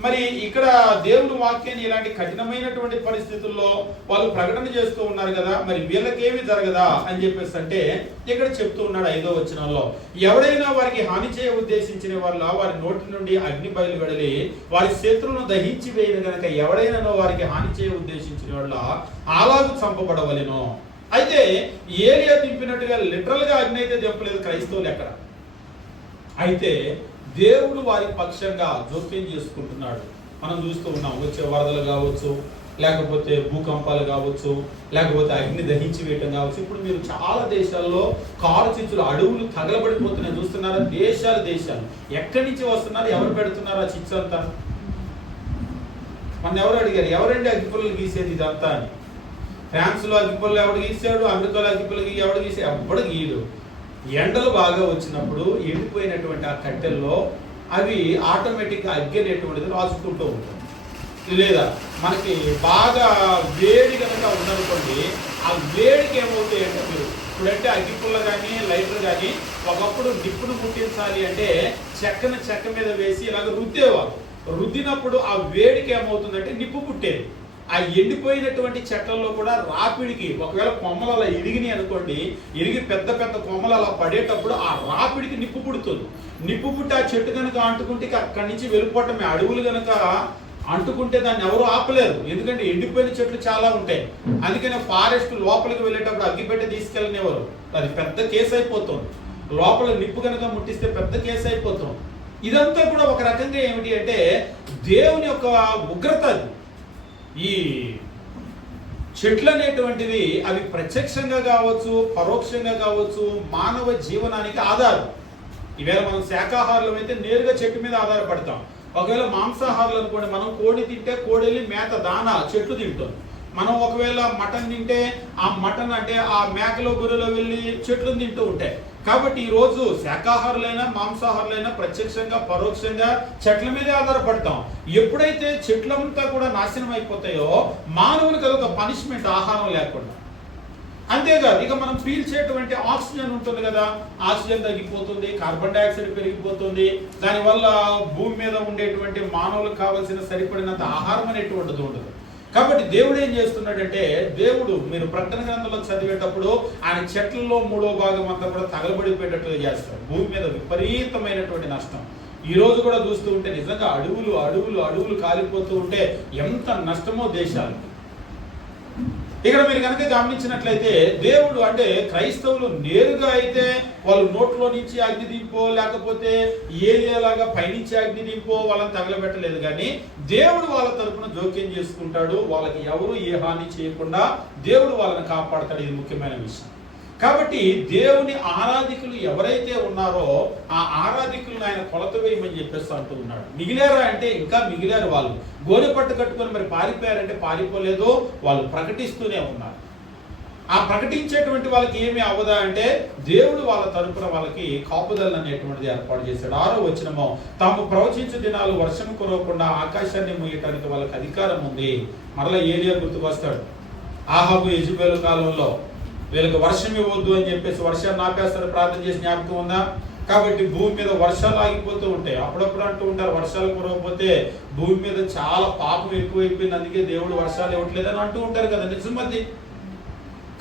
మరి ఇక్కడ దేవుని వాక్యాన్ని ఇలాంటి కఠినమైనటువంటి పరిస్థితుల్లో వాళ్ళు ప్రకటన చేస్తూ ఉన్నారు కదా, మరి వీళ్ళకేమి జరగదా అని చెప్పేసి అంటే ఇక్కడ చెప్తూ ఉన్నాడు 5వ వచనంలో, ఎవడైనా వారికి హాని చేయ ఉద్దేశించిన వాళ్ళ వారి నోటి నుండి అగ్ని బయలు వెడలి వారి శత్రువును దహించి వేయను గనక ఎవడైనా వారికి హాని చేయ ఉద్దేశించిన వాళ్ళ అలాగూ చంపబడవలెను. అయితే ఏలియా దింపినట్టుగా లిటరల్ గా అగ్ని అయితే దింపలేదు క్రైస్తవులు ఎక్కడ. అయితే దేవుడు వారి పక్షంగా జోక్యం చేసుకుంటున్నాడు. మనం చూస్తూ ఉన్నాం, వచ్చే వరదలు కావచ్చు, లేకపోతే భూకంపాలు కావచ్చు, లేకపోతే అగ్ని దహించి వేయటం కావచ్చు. ఇప్పుడు మీరు చాలా దేశాల్లో కారు చిచ్చులు, అడవులు తగలబడిపోతున్నాయి చూస్తున్నారా? దేశాలు ఎక్కడి నుంచి వస్తున్నారు, ఎవరు పెడుతున్నారు ఆ చిచ్చు అంతా? మన ఎవరు అడిగారు, ఎవరండి అగ్గిపుల్లలు గీసేది ఇదంతా అని? ఫ్రాన్స్లో అగ్గిపుల్లలు ఎవడు గీసాడు, అమెరికాలో అగ్గిపుల్లలు ఎవడు గీసాడు? ఎవడు గీయడు. ఎండలు బాగా వచ్చినప్పుడు ఎండిపోయినటువంటి ఆ కట్టెల్లో అవి ఆటోమేటిక్గా అగ్గి అనేటువంటిది రాసుకుంటూ ఉంటుంది. లేదా మనకి బాగా వేడి కనుక ఉందనుకోండి, ఆ వేడికి ఏమవుతాయి అంటే, మీరు ఇప్పుడంటే అగ్గిపుల్ల కానీ లైటర్ కానీ ఒకప్పుడు నిప్పును ముట్టించాలి అంటే చెక్క మీద వేసి ఇలాగ రుద్దేవారు. రుద్దినప్పుడు ఆ వేడికి ఏమవుతుందంటే నిప్పు పుట్టేది. ఆ ఎండిపోయినటువంటి చెట్లలో కూడా రాపిడికి ఒకవేళ కొమ్మలు అలా ఇరిగినాయి అనుకోండి, ఇరిగి పెద్ద పెద్ద కొమ్మలు అలా పడేటప్పుడు ఆ రాపిడికి నిప్పు పుడుతుంది. నిప్పు పుట్టి ఆ చెట్టు కనుక అంటుకుంటే అక్కడి నుంచి వెళ్ళిపోవటమే. అడవులు కనుక అంటుకుంటే దాన్ని ఎవరు ఆపలేరు, ఎందుకంటే ఎండిపోయిన చెట్లు చాలా ఉంటాయి. అందుకనే ఫారెస్ట్ లోపలికి వెళ్ళేటప్పుడు అగ్గిపెట్టి తీసుకెళ్ళనివ్వరు, అది పెద్ద కేసు అయిపోతుంది. లోపల నిప్పు కనుక ముట్టిస్తే పెద్ద కేసు అయిపోతుంది. ఇదంతా కూడా ఒక రకంగా ఏమిటి అంటే దేవుని యొక్క ఉగ్రత. అది ఈ చెట్లు అనేటువంటివి అవి ప్రత్యక్షంగా కావచ్చు, పరోక్షంగా కావచ్చు, మానవ జీవనానికి ఆధారం. ఈవేళ మనం శాకాహారులం అయితే నేరుగా చెట్టు మీద ఆధారపడతాం. ఒకవేళ మాంసాహారులు అనుకోండి, మనం కోడి తింటే కోడెళ్ళి మేత దానా చెట్లు తింటుంది. మనం ఒకవేళ మటన్ తింటే ఆ మటన్ అంటే ఆ మేకలో గొర్రెలో వెళ్ళి చెట్లు తింటూ ఉంటాయి. కాబట్టి ఈరోజు శాకాహారులైనా మాంసాహారులైనా ప్రత్యక్షంగా పరోక్షంగా చెట్ల మీదే ఆధారపడతాం. ఎప్పుడైతే చెట్లంతా కూడా నాశనం అయిపోతాయో మానవునికి అదొక పనిష్మెంట్, ఆహారం లేకుండా. అంతేకాదు, ఇక మనం పీల్చేటువంటి ఆక్సిజన్ ఉంటుంది కదా, ఆక్సిజన్ తగ్గిపోతుంది, కార్బన్ డైఆక్సైడ్ పెరిగిపోతుంది. దానివల్ల భూమి మీద ఉండేటువంటి మానవులకు కావాల్సిన సరిపడినంత ఆహారం అనేటువంటిది ఉండదు. కాబట్టి దేవుడు ఏం చేస్తున్నాడంటే, దేవుడు మీరు ప్రకటన గ్రంథంలో చదివేటప్పుడు ఆయన చెట్లలో 3వ భాగం అంతా కూడా తగలబడిపోయేటట్టుగా చేస్తాడు. భూమి మీద విపరీతమైనటువంటి నష్టం. ఈ రోజు కూడా చూస్తూ ఉంటే నిజంగా అడవులు కాలిపోతూ ఉంటే ఎంత నష్టమో దేశాలు. ఇక్కడ మీరు కనుక గమనించినట్లయితే దేవుడు అంటే క్రైస్తవులు నేరుగా అయితే వాళ్ళు నోట్లో నుంచి అగ్ని దింపో లేకపోతే ఏలియాలాగా పైనుంచి అగ్ని దింపో వాళ్ళని తగలబెట్టలేదు, కానీ దేవుడు వాళ్ళ తరపున జోక్యం చేసుకుంటాడు. వాళ్ళకి ఎవరు ఏ హాని చేయకుండా దేవుడు వాళ్ళని కాపాడతాడు. ఇది ముఖ్యమైన విషయం. కాబట్టి దేవుని ఆరాధికులు ఎవరైతే ఉన్నారో ఆ ఆరాధికులను ఆయన కొలత వేయమని చెప్పేసి అంటూ ఉన్నాడు. మిగిలారా అంటే ఇంకా మిగిలారు. వాళ్ళు గోనె పట్టు కట్టుకొని మరి పారిపోయారంటే పారిపోలేదు, వాళ్ళు ప్రకటిస్తూనే ఉన్నారు. ఆ ప్రకటించేటువంటి వాళ్ళకి ఏమి అవ్వదా అంటే దేవుడు వాళ్ళ తరపున వాళ్ళకి కాపుదలను అనేటువంటిది ఏర్పాటు చేశాడు. 6వ వచనము, తాము ప్రవచించే దినాలు వర్షం కురవకుండా ఆకాశాన్ని మూయటానికి వాళ్ళకి అధికారం ఉంది. మరలా ఏలియా గుర్తుకొస్తాడు. ఆహాబు యెజెబెలు కాలంలో వీళ్ళకి వర్షం ఇవ్వద్దు అని చెప్పేసి వర్షాన్ని ఆపేస్తాడు, ప్రార్థన చేసి జ్ఞాపకం ఉందా? కాబట్టి భూమి మీద వర్షాలు ఆగిపోతూ ఉంటాయి. అప్పుడప్పుడు అంటూ ఉంటారు వర్షాలు కురవకపోతే భూమి మీద చాలా పాపం ఎక్కువైపోయింది, అందుకే దేవుడు వర్షాలు ఇవ్వట్లేదని అంటూ ఉంటారు కదా, నిజమది.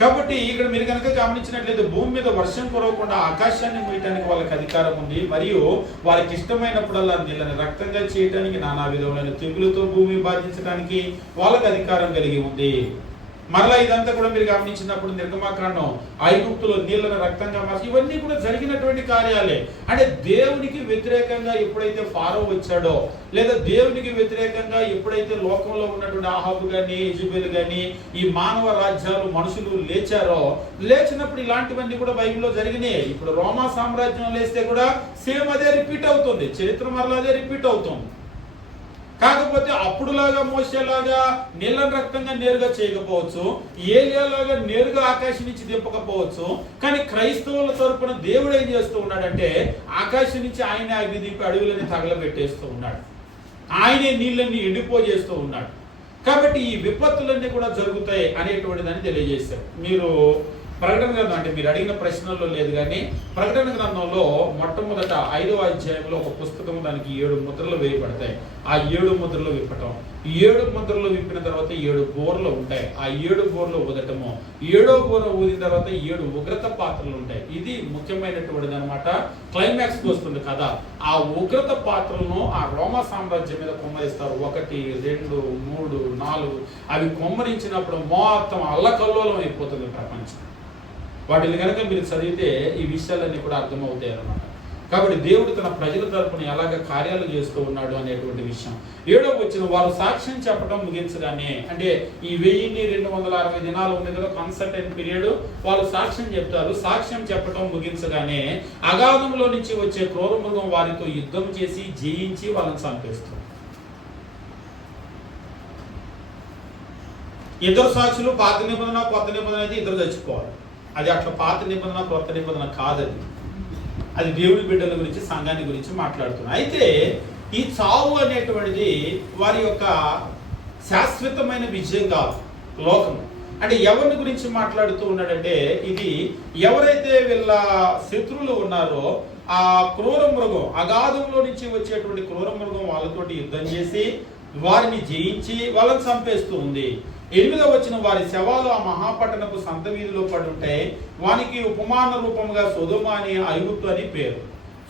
కాబట్టి ఇక్కడ మీరు కనుక గమనించినట్లయితే భూమి మీద వర్షం కురవకుండా ఆకాశాన్ని మూయటానికి వాళ్ళకి అధికారం ఉంది. మరియు వారికి ఇష్టమైనప్పుడల్లా నీళ్ళని రక్తంగా చేయటానికి, నానా విధములైన తెగులతో భూమి బాధించడానికి వాళ్ళకి అధికారం కలిగి ఉంది. మరలా ఇదంతా కూడా మీరు గమనించినప్పుడు నిర్గమాకాండం ఐగుప్తులో నీళ్ళను రక్తంగా మార్చి, ఇవన్నీ కూడా జరిగినటువంటి కార్యాలే. అంటే దేవునికి వ్యతిరేకంగా ఎప్పుడైతే ఫారో వచ్చాడో, లేదా దేవునికి వ్యతిరేకంగా ఎప్పుడైతే లోకంలో ఉన్నటువంటి ఆహాబు కానీ యెజెబెలు కానీ ఈ మానవ రాజ్యాలు మనుషులు లేచినప్పుడు ఇలాంటివన్నీ కూడా బైబిల్లో జరిగినాయి. ఇప్పుడు రోమా సామ్రాజ్యం లేస్తే కూడా సేమ్ అదే రిపీట్ అవుతుంది, చరిత్ర మరలా అదే రిపీట్ అవుతుంది. కాకపోతే అప్పుడులాగా మోసేలాగా నీళ్ళ రక్తంగా నేరుగా చేయకపోవచ్చు, ఏలియాలాగా నేరుగా ఆకాశం నుంచి దింపకపోవచ్చు, కానీ క్రైస్తవుల తరపున దేవుడు ఏం చేస్తూ ఉన్నాడంటే ఆకాశం నుంచి ఆయనే అగ్ని దింపి అడవులని తగలబెట్టేస్తూ ఉన్నాడు, ఆయనే నీళ్ళని ఎండిపోజేస్తూ ఉన్నాడు. కాబట్టి ఈ విపత్తులన్నీ కూడా జరుగుతాయి అనేటువంటి దాన్ని తెలియజేశారు. మీరు ప్రకటన గ్రంథం అంటే మీరు అడిగిన ప్రశ్నల్లో లేదు, కానీ ప్రకటన గ్రంథంలో మొట్టమొదట 5వ అధ్యాయంలో ఒక పుస్తకం, దానికి 7 ముద్రలు వేయబడతాయి. ఆ 7 ముద్రలు విప్పటం, 7 ముద్రలు విప్పిన తర్వాత 7 బోర్లు ఉంటాయి. ఆ 7 బోర్లు ఊదటము, 7వ బోర ఊదిన తర్వాత 7 ఉగ్రత పాత్రలు ఉంటాయి. ఇది ముఖ్యమైనటువంటిది అనమాట. క్లైమాక్స్ వస్తుంది కదా. ఆ ఉగ్రత పాత్రలను ఆ రోమా సామ్రాజ్యం మీద కొమ్మరిస్తారు. 1, 2, 3, 4 అవి కొమ్మరించినప్పుడు మొత్తం అల్లకల్లోలం అయిపోతుంది ప్రపంచం. వాటిని కనుక మీరు చదివితే ఈ విషయాలన్నీ కూడా అర్థమవుతాయి అన్నమాట. కాబట్టి దేవుడు తన ప్రజల తరపున ఎలాగ కార్యాలు చేస్తూ ఉన్నాడు అనేటువంటి విషయం. 7వ వచనం, వారు సాక్ష్యం చెప్పడం ముగించగానే, అంటే ఈ 1260 దినాలు ఉంది కదా కన్సల్టెంట్ పీరియడ్, వాళ్ళు సాక్ష్యం చెప్తారు. సాక్ష్యం చెప్పడం ముగించగానే అగాధంలో నుంచి వచ్చే క్రూర మృగం వారితో యుద్ధం చేసి జయించి వాళ్ళని చంపేస్తుంది. ఇద్దరు సాక్షులు, పాత నిబంధన కొత్త నిబంధన అయితే ఇద్దరు చచ్చిపోవాలి. అది అట్లా పాత నిబంధన కొత్త నిబంధన కాదది. అది దేవుడి బిడ్డల గురించి, సంఘాన్ని గురించి మాట్లాడుతున్నాం. అయితే ఈ చావు అనేటువంటిది వారి యొక్క శాశ్వతమైన విజయం కాదు. లోకం అంటే ఎవరిని గురించి మాట్లాడుతూ ఉన్నాడంటే, ఇది ఎవరైతే వీళ్ళ శత్రువులు ఉన్నారో ఆ క్రూర మృగం, అగాధంలో నుంచి వచ్చేటువంటి క్రూర మృగం వాళ్ళతోటి యుద్ధం చేసి వారిని జయించి వాళ్ళని చంపేస్తూ ఉంది. 8వ వచనం, వారి శవాలు ఆ మహాపట్టణపు సంత వీధిలో పడి ఉంటాయి. వానికి ఉపమాన రూపంగా సొదొమ అని ఐగుప్తు అని పేరు.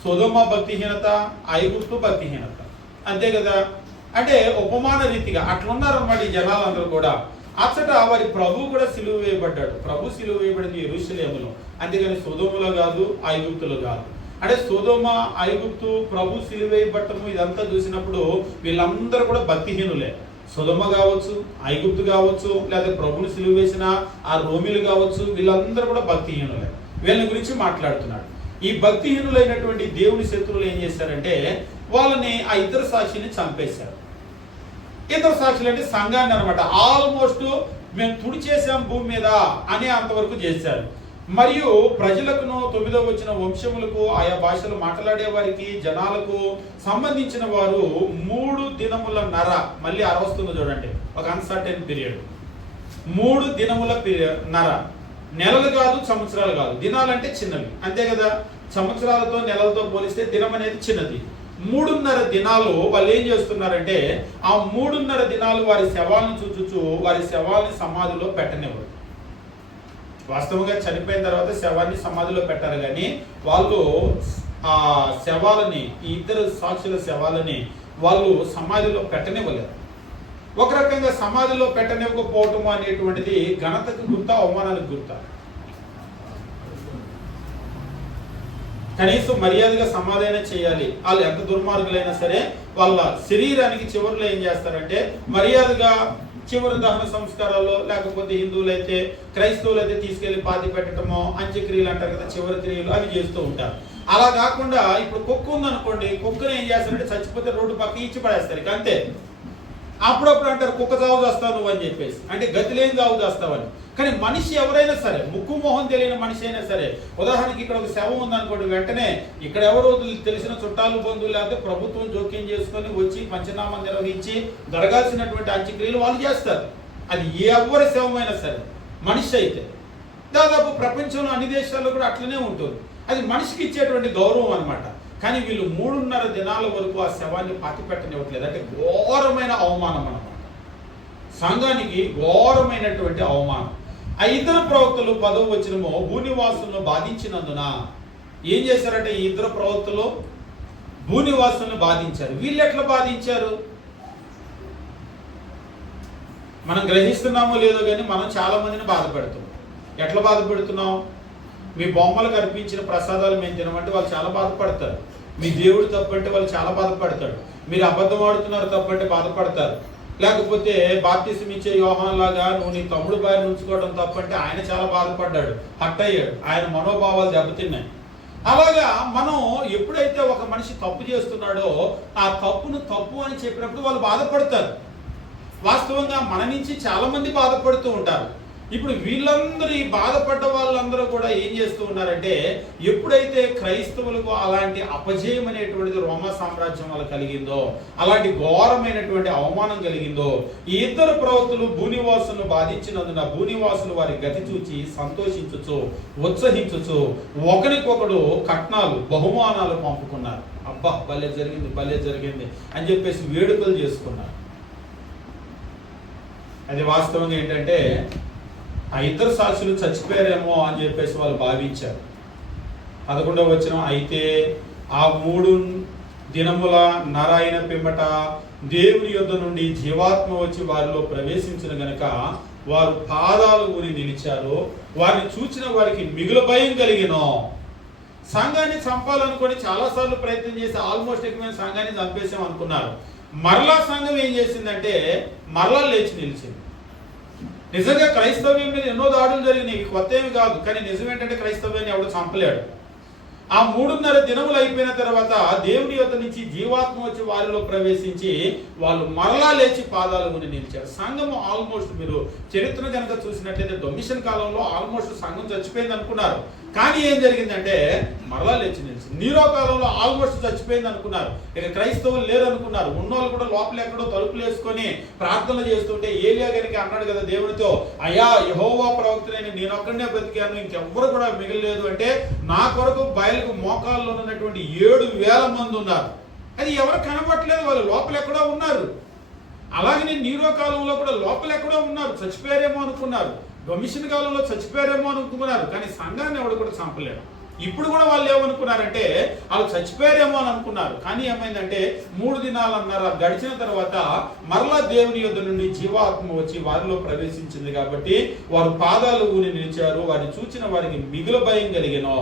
సొదొమ భక్తిహీనత, ఐగుప్తు భక్తిహీనత, అంతే కదా. అంటే ఉపమాన రీతిగా అట్లున్నారన్నమాట ఈ జనాలందరూ కూడా. అచ్చట వారి ప్రభు కూడా సిలువ వేయబడ్డాడు. ప్రభు సిలువ వేయబడింది యెరూషలేములో, అంతేగాని సొదొమలో కాదు, ఐగుప్తులో కాదు. అంటే సొదొమ, ఐగుప్తు, ప్రభు సిలువ వేయబట్టము ఇదంతా చూసినప్పుడు వీళ్ళందరూ కూడా భక్తిహీనులే. సొదొమ కావచ్చు, ఐగుప్తు కావచ్చు, లేదా ప్రభుని సిలువ వేసిన ఆ రోమిలు కావచ్చు, వీళ్ళందరూ కూడా భక్తిహీనులే. వీళ్ళని గురించి మాట్లాడుతున్నాడు. ఈ భక్తిహీనులైనటువంటి దేవుని శత్రువులు ఏం చేశారంటే వాళ్ళని ఆ ఇద్దరు సాక్షిని చంపేశారు. ఇద్దరు సాక్షులు అంటే సంఘాన్ని అనమాట. ఆల్మోస్ట్ మేము తుడి చేసాం భూమి మీద అనే అంతవరకు చేశారు. మరియు ప్రజలకును 9వ వచనం వంశములకు, ఆయా భాషలు మాట్లాడే వారికి, జనాలకు సంబంధించిన వారు 3 దినములన్నర, మళ్ళీ అరవస్తుంది చూడండి, ఒక అన్సర్టెన్ పీరియడ్. 3 దినముల నర, నెలలు కాదు, సంవత్సరాలు కాదు. దినాలంటే చిన్నవి, అంతే కదా. సంవత్సరాలతో నెలలతో పోలిస్తే దినం అనేది చిన్నది. 3.5 దినాలు వాళ్ళు ఏం చేస్తున్నారంటే ఆ 3.5 దినాలు వారి శవాలను చూచుచు వారి శవాలని సమాధిలో పెట్టనివ్వరు. వాస్తవంగా చనిపోయిన తర్వాత శవాన్ని సమాధిలో పెట్టారు, కానీ వాళ్ళు ఆ శవాలని, ఈ ఇద్దరు సాక్షుల శవాలని వాళ్ళు సమాధిలో పెట్టనివ్వలేరు. ఒక రకంగా సమాధిలో పెట్టనివ్వకపోవటము అనేటువంటిది ఘనతకు గుర్త, అవమానానికి గుర్త. కనీసం మర్యాదగా సమాధైనా చేయాలి. వాళ్ళు ఎంత దుర్మార్గులైనా సరే వాళ్ళ శరీరానికి చివరిలో ఏం చేస్తారంటే మర్యాదగా చివరి దహన సంస్కారాలు, లేకపోతే హిందువులైతే క్రైస్తవులైతే తీసుకెళ్లి పాతి పెట్టడమో, అంత్యక్రియలు అంటారు కదా, చివరి క్రియలు అవి చేస్తూ ఉంటారు. అలా కాకుండా ఇప్పుడు కుక్క ఉందనుకోండి, కుక్కను ఏం చేస్తారంటే చచ్చిపోతే రోడ్డు పక్క ఇచ్చి పడేస్తారు. ఇక అంతే. అప్పుడప్పుడు అంటారు కుక్క చావు చేస్తావు నువ్వు అని చెప్పేసి, అంటే గతి లేని చావు చేస్తావని. కానీ మనిషి ఎవరైనా సరే, ముక్కు మొహం తెలియని మనిషి అయినా సరే, ఉదాహరణకి ఇక్కడ ఒక శవం ఉందనుకోండి, వెంటనే ఇక్కడ ఎవరో తెలిసిన చుట్టాలు, బంధువులు, లేకపోతే ప్రభుత్వం జోక్యం చేసుకొని వచ్చి పంచనామం నిర్వహించి జరగాల్సినటువంటి అంత్యక్రియలు వాళ్ళు చేస్తారు. అది ఎవరి శవమైనా సరే, మనిషి అయితే. దాదాపు ప్రపంచంలో అన్ని దేశాల్లో కూడా అట్లనే ఉంటుంది. అది మనిషికి ఇచ్చేటువంటి గౌరవం అన్నమాట. కానీ వీళ్ళు 3.5 దినాల వరకు ఆ శవాన్ని పాతి పెట్టనివ్వట్లేదు. అంటే ఘోరమైన అవమానం అన్నమాట. సంఘానికి ఘోరమైనటువంటి అవమానం. ఆ ఇద్దరు ప్రవక్తలు 10వ వచనము భూనివాసులను బాధించినందున ఏం చేశారంటే, ఈ ఇద్దరు ప్రవక్తలు భూనివాసులను బాధించారు. వీళ్ళు ఎట్లా బాధించారు మనం గ్రహిస్తున్నామో లేదో కానీ మనం చాలా మందిని బాధపెడుతున్నాం. ఎట్లా బాధపెడుతున్నాం? మీ బొమ్మలకు అర్పించిన ప్రసాదాలు మేము తినమంటే వాళ్ళు చాలా బాధపడతారు. మీ దేవుడు తప్పంటే వాళ్ళు చాలా బాధపడతాడు. మీరు అబద్ధం ఆడుతున్నారు తప్పంటే బాధపడతారు. లేకపోతే బాప్తిసం ఇచ్చే యోహాన్ లాగా నువ్వు నీ తమ్ముడు బారిని ఉంచుకోవడం తప్పంటే ఆయన చాలా బాధపడ్డాడు, హట్ అయ్యాడు, ఆయన మనోభావాలు దెబ్బతిన్నాయి. అలాగా మనం ఎప్పుడైతే ఒక మనిషి తప్పు చేస్తున్నాడో ఆ తప్పును తప్పు అని చెప్పినప్పుడు వాళ్ళు బాధపడతారు. వాస్తవంగా మన నుంచి చాలా మంది బాధపడుతూ ఉంటారు. ఇప్పుడు వీళ్ళందరూ, ఈ బాధపడ్డ వాళ్ళందరూ కూడా ఏం చేస్తూ ఉన్నారంటే, ఎప్పుడైతే క్రైస్తవులకు అలాంటి అపజయం అనేటువంటిది రోమా సామ్రాజ్యం వల్ల కలిగిందో, అలాంటి ఘోరమైనటువంటి అవమానం కలిగిందో, ఈ ఇద్దరు ప్రవక్తలు భూనివాసులను బాధించినందున భూనివాసులు వారి గతి చూచి సంతోషించుచు ఉత్సహించుచు ఒకరికొకడు కట్నాలు, బహుమానాలు పంపుకున్నారు. అబ్బా భలే జరిగింది, భలే జరిగింది అని చెప్పేసి వేడుకలు చేసుకున్నారు. అది వాస్తవంగా ఏంటంటే, ఆ ఇద్దరు సాక్షులు చచ్చిపోయారేమో అని చెప్పేసి వాళ్ళు భావించారు. 11వ వచనం, అయితే ఆ 3 దినముల నరాయన పిమ్మట దేవుని యొద్ద నుండి జీవాత్మ వచ్చి వారిలో ప్రవేశించిన గనుక వారు పాదాలు ఊరి నిలిచారు. వారిని చూచిన వారికి మిగులు భయం కలిగినో. సంఘాన్ని చంపాలనుకొని చాలాసార్లు ప్రయత్నం చేసి ఆల్మోస్ట్ ఎక్కువ సంఘాన్ని చంపేసాం అనుకున్నారు. మరలా సంఘం ఏం చేసిందంటే మరలా లేచి నిలిచింది. నిజంగా క్రైస్తవ్యం మీద ఎన్నో దాడులు జరిగినాయి, కొత్త ఏమి కాదు. కానీ నిజం ఏంటంటే క్రైస్తవ్యాన్ని ఎవడు చంపలేడు. ఆ 3.5 దినములు అయిపోయిన తర్వాత దేవుని యొద్ద నుంచి జీవాత్మ వచ్చి వారిలో ప్రవేశించి వాళ్ళు మరలా లేచి పాదాలు ఊని నిలిచారు. సంఘము ఆల్మోస్ట్, మీరు చరిత్ర కనుక చూసినట్లయితే డొమిషన్ కాలంలో ఆల్మోస్ట్ సంఘం చచ్చిపోయింది అనుకున్నారు. కానీ ఏం జరిగిందంటే మరలా లేచి నిలిచింది. నీరో కాలంలో ఆల్మోస్ట్ చచ్చిపోయింది అనుకున్నారు. ఇక క్రైస్తవులు లేరు అనుకున్నారు. ఉన్నోళ్ళు కూడా లోపల ఎక్కడో తలుపులు వేసుకొని ప్రార్థనలు చేస్తుంటే ఏలియా గారికి అన్నాడు కదా దేవుడితో, అయ్యా యెహోవా ప్రవక్తనైన నేను ఒక్కడే బ్రతికాను, ఇంకెవ్వరు కూడా మిగలలేదు. అంటే నా కొరకు బయలుకు మోకాల్లో ఉన్నటువంటి 7,000 మంది ఉన్నారు. అది ఎవరు కనబట్టలేదు, వాళ్ళు లోపల ఎక్కడో ఉన్నారు. అలాగనే నీరో కాలంలో కూడా లోపల ఎక్కడో ఉన్నారు, చచ్చిపోయారేమో అనుకున్నారు. డొమిషన్ కాలంలో చచ్చిపోయారేమో అనుకున్నారు. కానీ సంఘాన్ని ఎవడు కూడా చంపలేడు. ఇప్పుడు కూడా వాళ్ళు ఏమనుకున్నారంటే వాళ్ళు చచ్చిపోయారేమో అని అనుకున్నారు. కానీ ఏమైందంటే 3 దినాలన్నర గడిచిన తర్వాత మరలా దేవుని యొద్ద నుండి జీవాత్మ వచ్చి వారిలో ప్రవేశించింది కాబట్టి వారు పాదాలు ఊని నిలిచారు. వారిని చూచిన వారికి మిగులు భయం కలిగెను.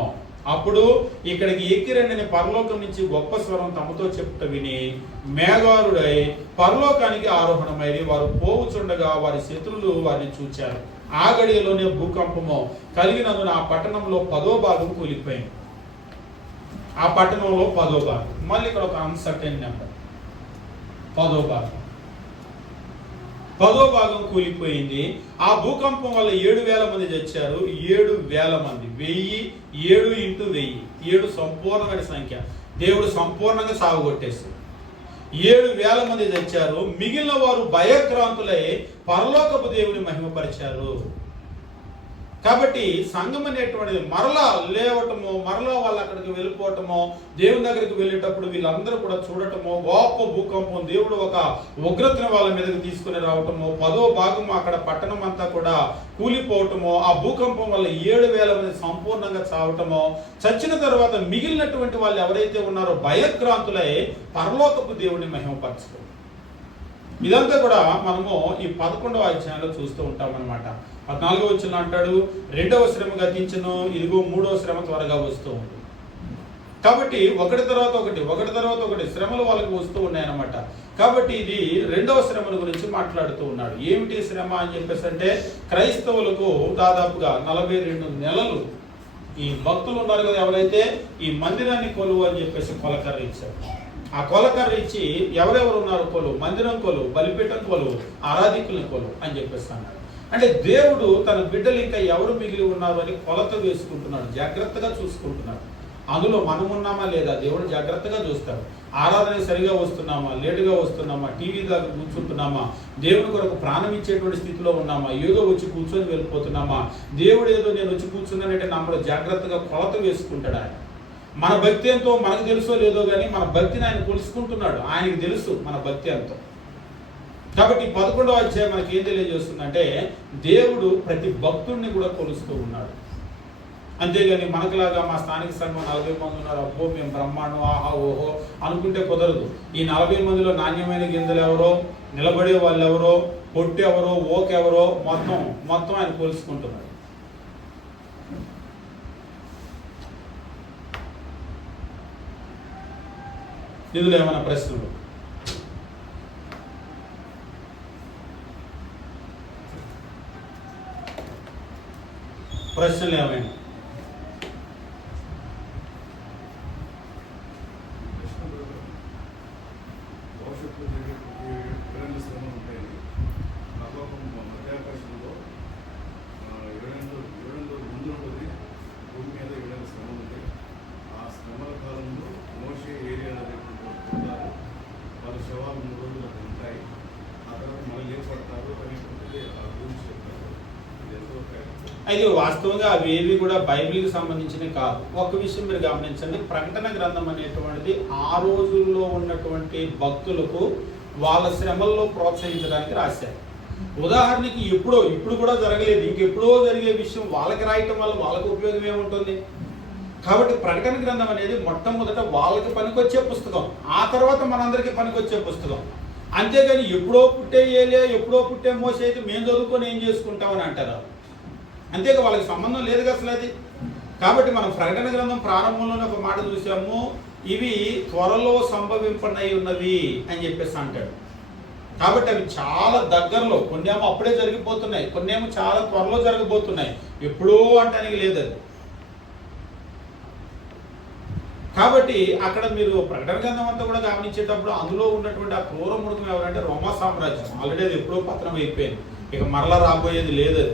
అప్పుడు ఇక్కడికి ఎక్కిరండిని పరలోకం నుంచి గొప్ప స్వరం తమతో చెప్పుట విని మేఘారుడై పరలోకానికి ఆరోహణమై వారు పోవుచుండగా వారి శత్రులు వారిని చూచారు. ఆ గడియలోనే భూకంపము కలిగినందున ఆ పట్టణంలో 10వ భాగం కూలిపోయింది. ఆ పట్టణంలో 10వ భాగం. మళ్ళీ ఇక్కడ ఒక అన్సర్టైన్ నెంబర్, 10వ భాగం. 10వ భాగం కూలిపోయింది. ఆ భూకంపం వల్ల 7,000 మంది చచ్చారు. 7,000 మంది, 1000, 7 × 1000, 7 సంపూర్ణమైన సంఖ్య. దేవుడు సంపూర్ణంగా సాగుగొట్టేశాడు. 7,000 మంది చచ్చారు. మిగిలిన వారు భయక్రాంతులై పరలోకపు దేవుని మహిమపరిచారు. కాబట్టి సంఘం అనేటువంటిది మరలా లేవటము, మరలా వాళ్ళు అక్కడికి వెళ్ళిపోవటము, దేవుని దగ్గరికి వెళ్ళేటప్పుడు వీళ్ళందరూ కూడా చూడటము, గొప్ప భూకంపం, దేవుడు ఒక ఉగ్రతను వాళ్ళ మీదకి తీసుకుని రావటము, 10వ భాగం అక్కడ పట్టణం అంతా కూడా కూలిపోవటము, ఆ భూకంపం వల్ల 7,000 మంది సంపూర్ణంగా చావటము, చచ్చిన తర్వాత మిగిలినటువంటి వాళ్ళు ఎవరైతే ఉన్నారో భయక్రాంతులై పరలోకపు దేవుని మహిమపరచుకోరు. ఇదంతా కూడా మనము ఈ 11వ అధ్యాయంలో చూస్తూ ఉంటాం అనమాట. 14వ వచనంలో అంటాడు, 2వ శ్రమ గతించును, ఇదిగో 3వ శ్రమ త్వరగా వస్తూ ఉంది. కాబట్టి ఒకటి తర్వాత ఒకటి శ్రమలు వాళ్ళకి వస్తూ ఉన్నాయన్నమాట. కాబట్టి ఇది 2వ శ్రమల గురించి మాట్లాడుతూ ఉన్నాడు. ఏమిటి శ్రమ అని చెప్పేసి అంటే, క్రైస్తవులకు దాదాపుగా 42 నెలలు ఈ భక్తులు ఉన్నారు కదా, ఎవరైతే ఈ మందిరాన్ని కొలువు అని చెప్పేసి కొలకర్ర ఇచ్చారు. ఆ కొలకర్ర ఇచ్చి ఎవరెవరు ఉన్నారు కొలువు, మందిరం కొలువు, బలిపీఠం కొలువు, ఆరాధికుల్ని కొలువు అని చెప్పేసి అన్నాడు. అంటే దేవుడు తన బిడ్డలు ఇంకా ఎవరు మిగిలి ఉన్నారు అని కొలత వేసుకుంటున్నాడు, జాగ్రత్తగా చూసుకుంటున్నాడు. అందులో మనం ఉన్నామా లేదా దేవుడు జాగ్రత్తగా చూస్తాడు. ఆరాధన సరిగా వస్తున్నామా, లేటుగా వస్తున్నామా, టీవీ దగ్గర కూర్చుంటున్నామా, దేవుని కొరకు ప్రాణం ఇచ్చేటువంటి స్థితిలో ఉన్నామా, ఏదో వచ్చి కూర్చొని వెళ్ళిపోతున్నామా, దేవుడు ఏదో నేను వచ్చి కూర్చున్నానంటే నమ్మడు, జాగ్రత్తగా కొలత వేసుకుంటాడు ఆయన. మన భక్తి ఎంతో మనకు తెలుసో లేదో కానీ మన భక్తిని ఆయన కొలుసుకుంటున్నాడు, ఆయనకి తెలుసు మన భక్తి ఎంతో. కాబట్టి 11వ అధ్యాయం మనకి ఏం తెలియజేస్తుందంటే, దేవుడు ప్రతి భక్తుడిని కూడా కొలుస్తూ ఉన్నాడు. అంతేగాని మనకులాగా మా స్థానిక సంఘం 40 మంది ఉన్నారు, అబ్బో మేము బ్రహ్మాండం, ఆహా ఓహో అనుకుంటే కుదరదు. ఈ 40 మందిలో నాణ్యమైన గింజలు ఎవరో, నిలబడే వాళ్ళు ఎవరో, పొట్టు ఎవరో, ఓకెవరో మొత్తం ఆయన కొలుసుకుంటున్నాడు. ఇందులో ఏమైనా ప్రశ్నలు? ప్రశ్నలు ఏమైనా? అయితే వాస్తవంగా అవి ఏవి కూడా బైబిల్కి సంబంధించినవి కాదు. ఒక విషయం మీరు గమనించండి, ప్రకటన గ్రంథం అనేటువంటిది ఆ రోజుల్లో ఉన్నటువంటి భక్తులకు వాళ్ళ శ్రమల్లో ప్రోత్సహించడానికి రాశారు. ఉదాహరణకి ఇప్పుడు కూడా జరగలేదు, ఇంకెప్పుడో జరిగే విషయం వాళ్ళకి రాయటం వల్ల వాళ్ళకు ఉపయోగం ఏముంటుంది? కాబట్టి ప్రకటన గ్రంథం అనేది మొట్టమొదట వాళ్ళకి పనికొచ్చే పుస్తకం, ఆ తర్వాత మనందరికీ పనికొచ్చే పుస్తకం. అంతేగాని ఎప్పుడో పుట్టే ఏలే, ఎప్పుడో పుట్టే మోసే అయితే మేము చదువుకొని ఏం చేసుకుంటామని అంటారు. అంతేగా వాళ్ళకి సంబంధం లేదు అసలు అది. కాబట్టి మనం ప్రకటన గ్రంథం ప్రారంభంలోనే ఒక మాట చూసాము, ఇవి త్వరలో సంభవింపనై ఉన్నవి అని చెప్పేసి అంటాడు. కాబట్టి అవి చాలా దగ్గరలో, కొన్నేమో అప్పుడే జరిగిపోతున్నాయి, కొన్నేమో చాలా త్వరలో జరగబోతున్నాయి, ఎప్పుడో అంటానికి లేదు అది. కాబట్టి అక్కడ మీరు ప్రకటన గ్రంథం అంతా కూడా గమనించేటప్పుడు అందులో ఉన్నటువంటి ఆ క్రూర మృగం ఎవరంటే రోమా సామ్రాజ్యం. ఆల్రెడీ అది ఎప్పుడో పతనం అయిపోయింది, ఇక మరలా రాబోయేది లేదు అది,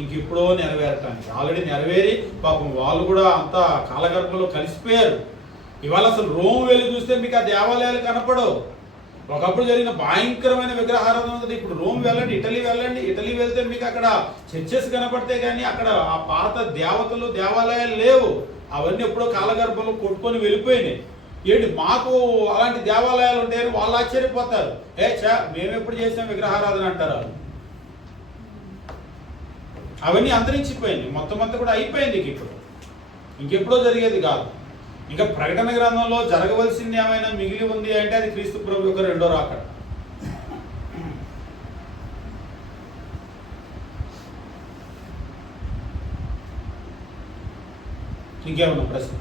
ఇంక ఇప్పుడో నెరవేరటానికి. ఆల్రెడీ నెరవేరి పాపం వాళ్ళు కూడా అంతా కాలగర్భంలో కలిసిపోయారు. ఇవాళ అసలు రోమ్ వెళ్ళి చూస్తే మీకు ఆ దేవాలయాలు కనపడవు. ఒకప్పుడు జరిగిన భయంకరమైన విగ్రహారాధన ఉంది. ఇప్పుడు రోమ్ వెళ్ళండి, ఇటలీ వెళ్తే మీకు అక్కడ చర్చెస్ కనపడితే కానీ అక్కడ ఆ పాత దేవతలు దేవాలయాలు లేవు. అవన్నీ ఎప్పుడో కాలగర్భంలో కొట్టుకొని వెళ్ళిపోయినాయి. ఏంటి మాకు అలాంటి దేవాలయాలు ఉంటాయని వాళ్ళు ఆశ్చర్యపోతారు. మేము ఎప్పుడు చేసాం విగ్రహారాధన అంటారు. అవన్నీ అంతరించిపోయింది, మొత్తం అంతా కూడా అయిపోయింది. ఇప్పుడు ఇంకెప్పుడో జరిగేది కాదు. ఇంకా ప్రకటన గ్రంథంలో జరగవలసింది ఏమైనా మిగిలి ఉంది అంటే అది క్రీస్తు ప్రభు యొక్క 2వ రాకడ. ఇంకేమన్నా ప్రశ్న?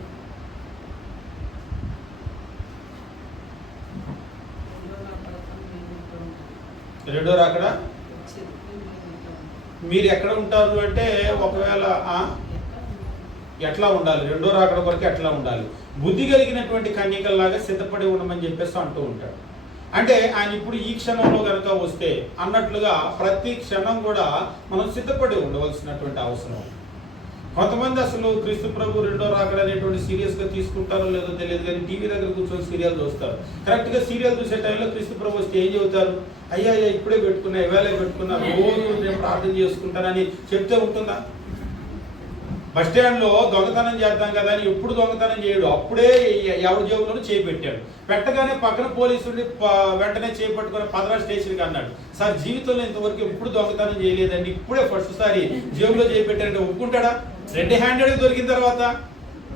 రెండో రాకడ మీరు ఎక్కడ ఉంటారు అంటే, ఒకవేళ ఎట్లా ఉండాలి, 2వ రాకడ కొరకు ఎట్లా ఉండాలి, బుద్ధి కలిగినటువంటి కన్యకల్లాగా సిద్ధపడి ఉండమని చెప్పేసి అంటూ ఉంటాడు. అంటే ఆయన ఇప్పుడు ఈ క్షణంలో కనుక వస్తే అన్నట్లుగా ప్రతి క్షణం కూడా మనం సిద్ధపడి ఉండవలసినటువంటి అవసరం. కొంతమంది అసలు క్రీస్తు ప్రభు 2వ రాకడ అనేటువంటి సీరియస్గా తీసుకుంటారో లేదో తెలియదు కానీ టీవీ దగ్గర కూర్చొని సీరియల్ చూస్తారు. కరెక్ట్గా సీరియల్ చూసే టైంలో క్రీస్తు ప్రభు వస్తే ఏం చెబుతారు? అయ్యా ఇప్పుడే పెట్టుకున్నా, ఇవాళ పెట్టుకున్నా, రోజు నేను ప్రార్థన చేసుకుంటానని చెప్తే ఉంటుందా? బస్ స్టాండ్లో దొంగతనం చేద్దాం కదా అని ఎప్పుడు దొంగతనం చేయడు, అప్పుడే ఎవరి జేబులోనూ చేపెట్టాడు. పెట్టగానే పక్కన పోలీసుని వెంటనే చేపట్టుకుని పదరా స్టేషన్కి అన్నాడు. సార్ జీవితంలో ఇంతవరకు ఎప్పుడు దొంగతనం చేయలేదండి, ఇప్పుడే ఫస్ట్ సారి జేబులో చేపెట్టాడంటే ఒప్పుకుంటాడా? రెడ్ హ్యాండెడ్గా దొరికిన తర్వాత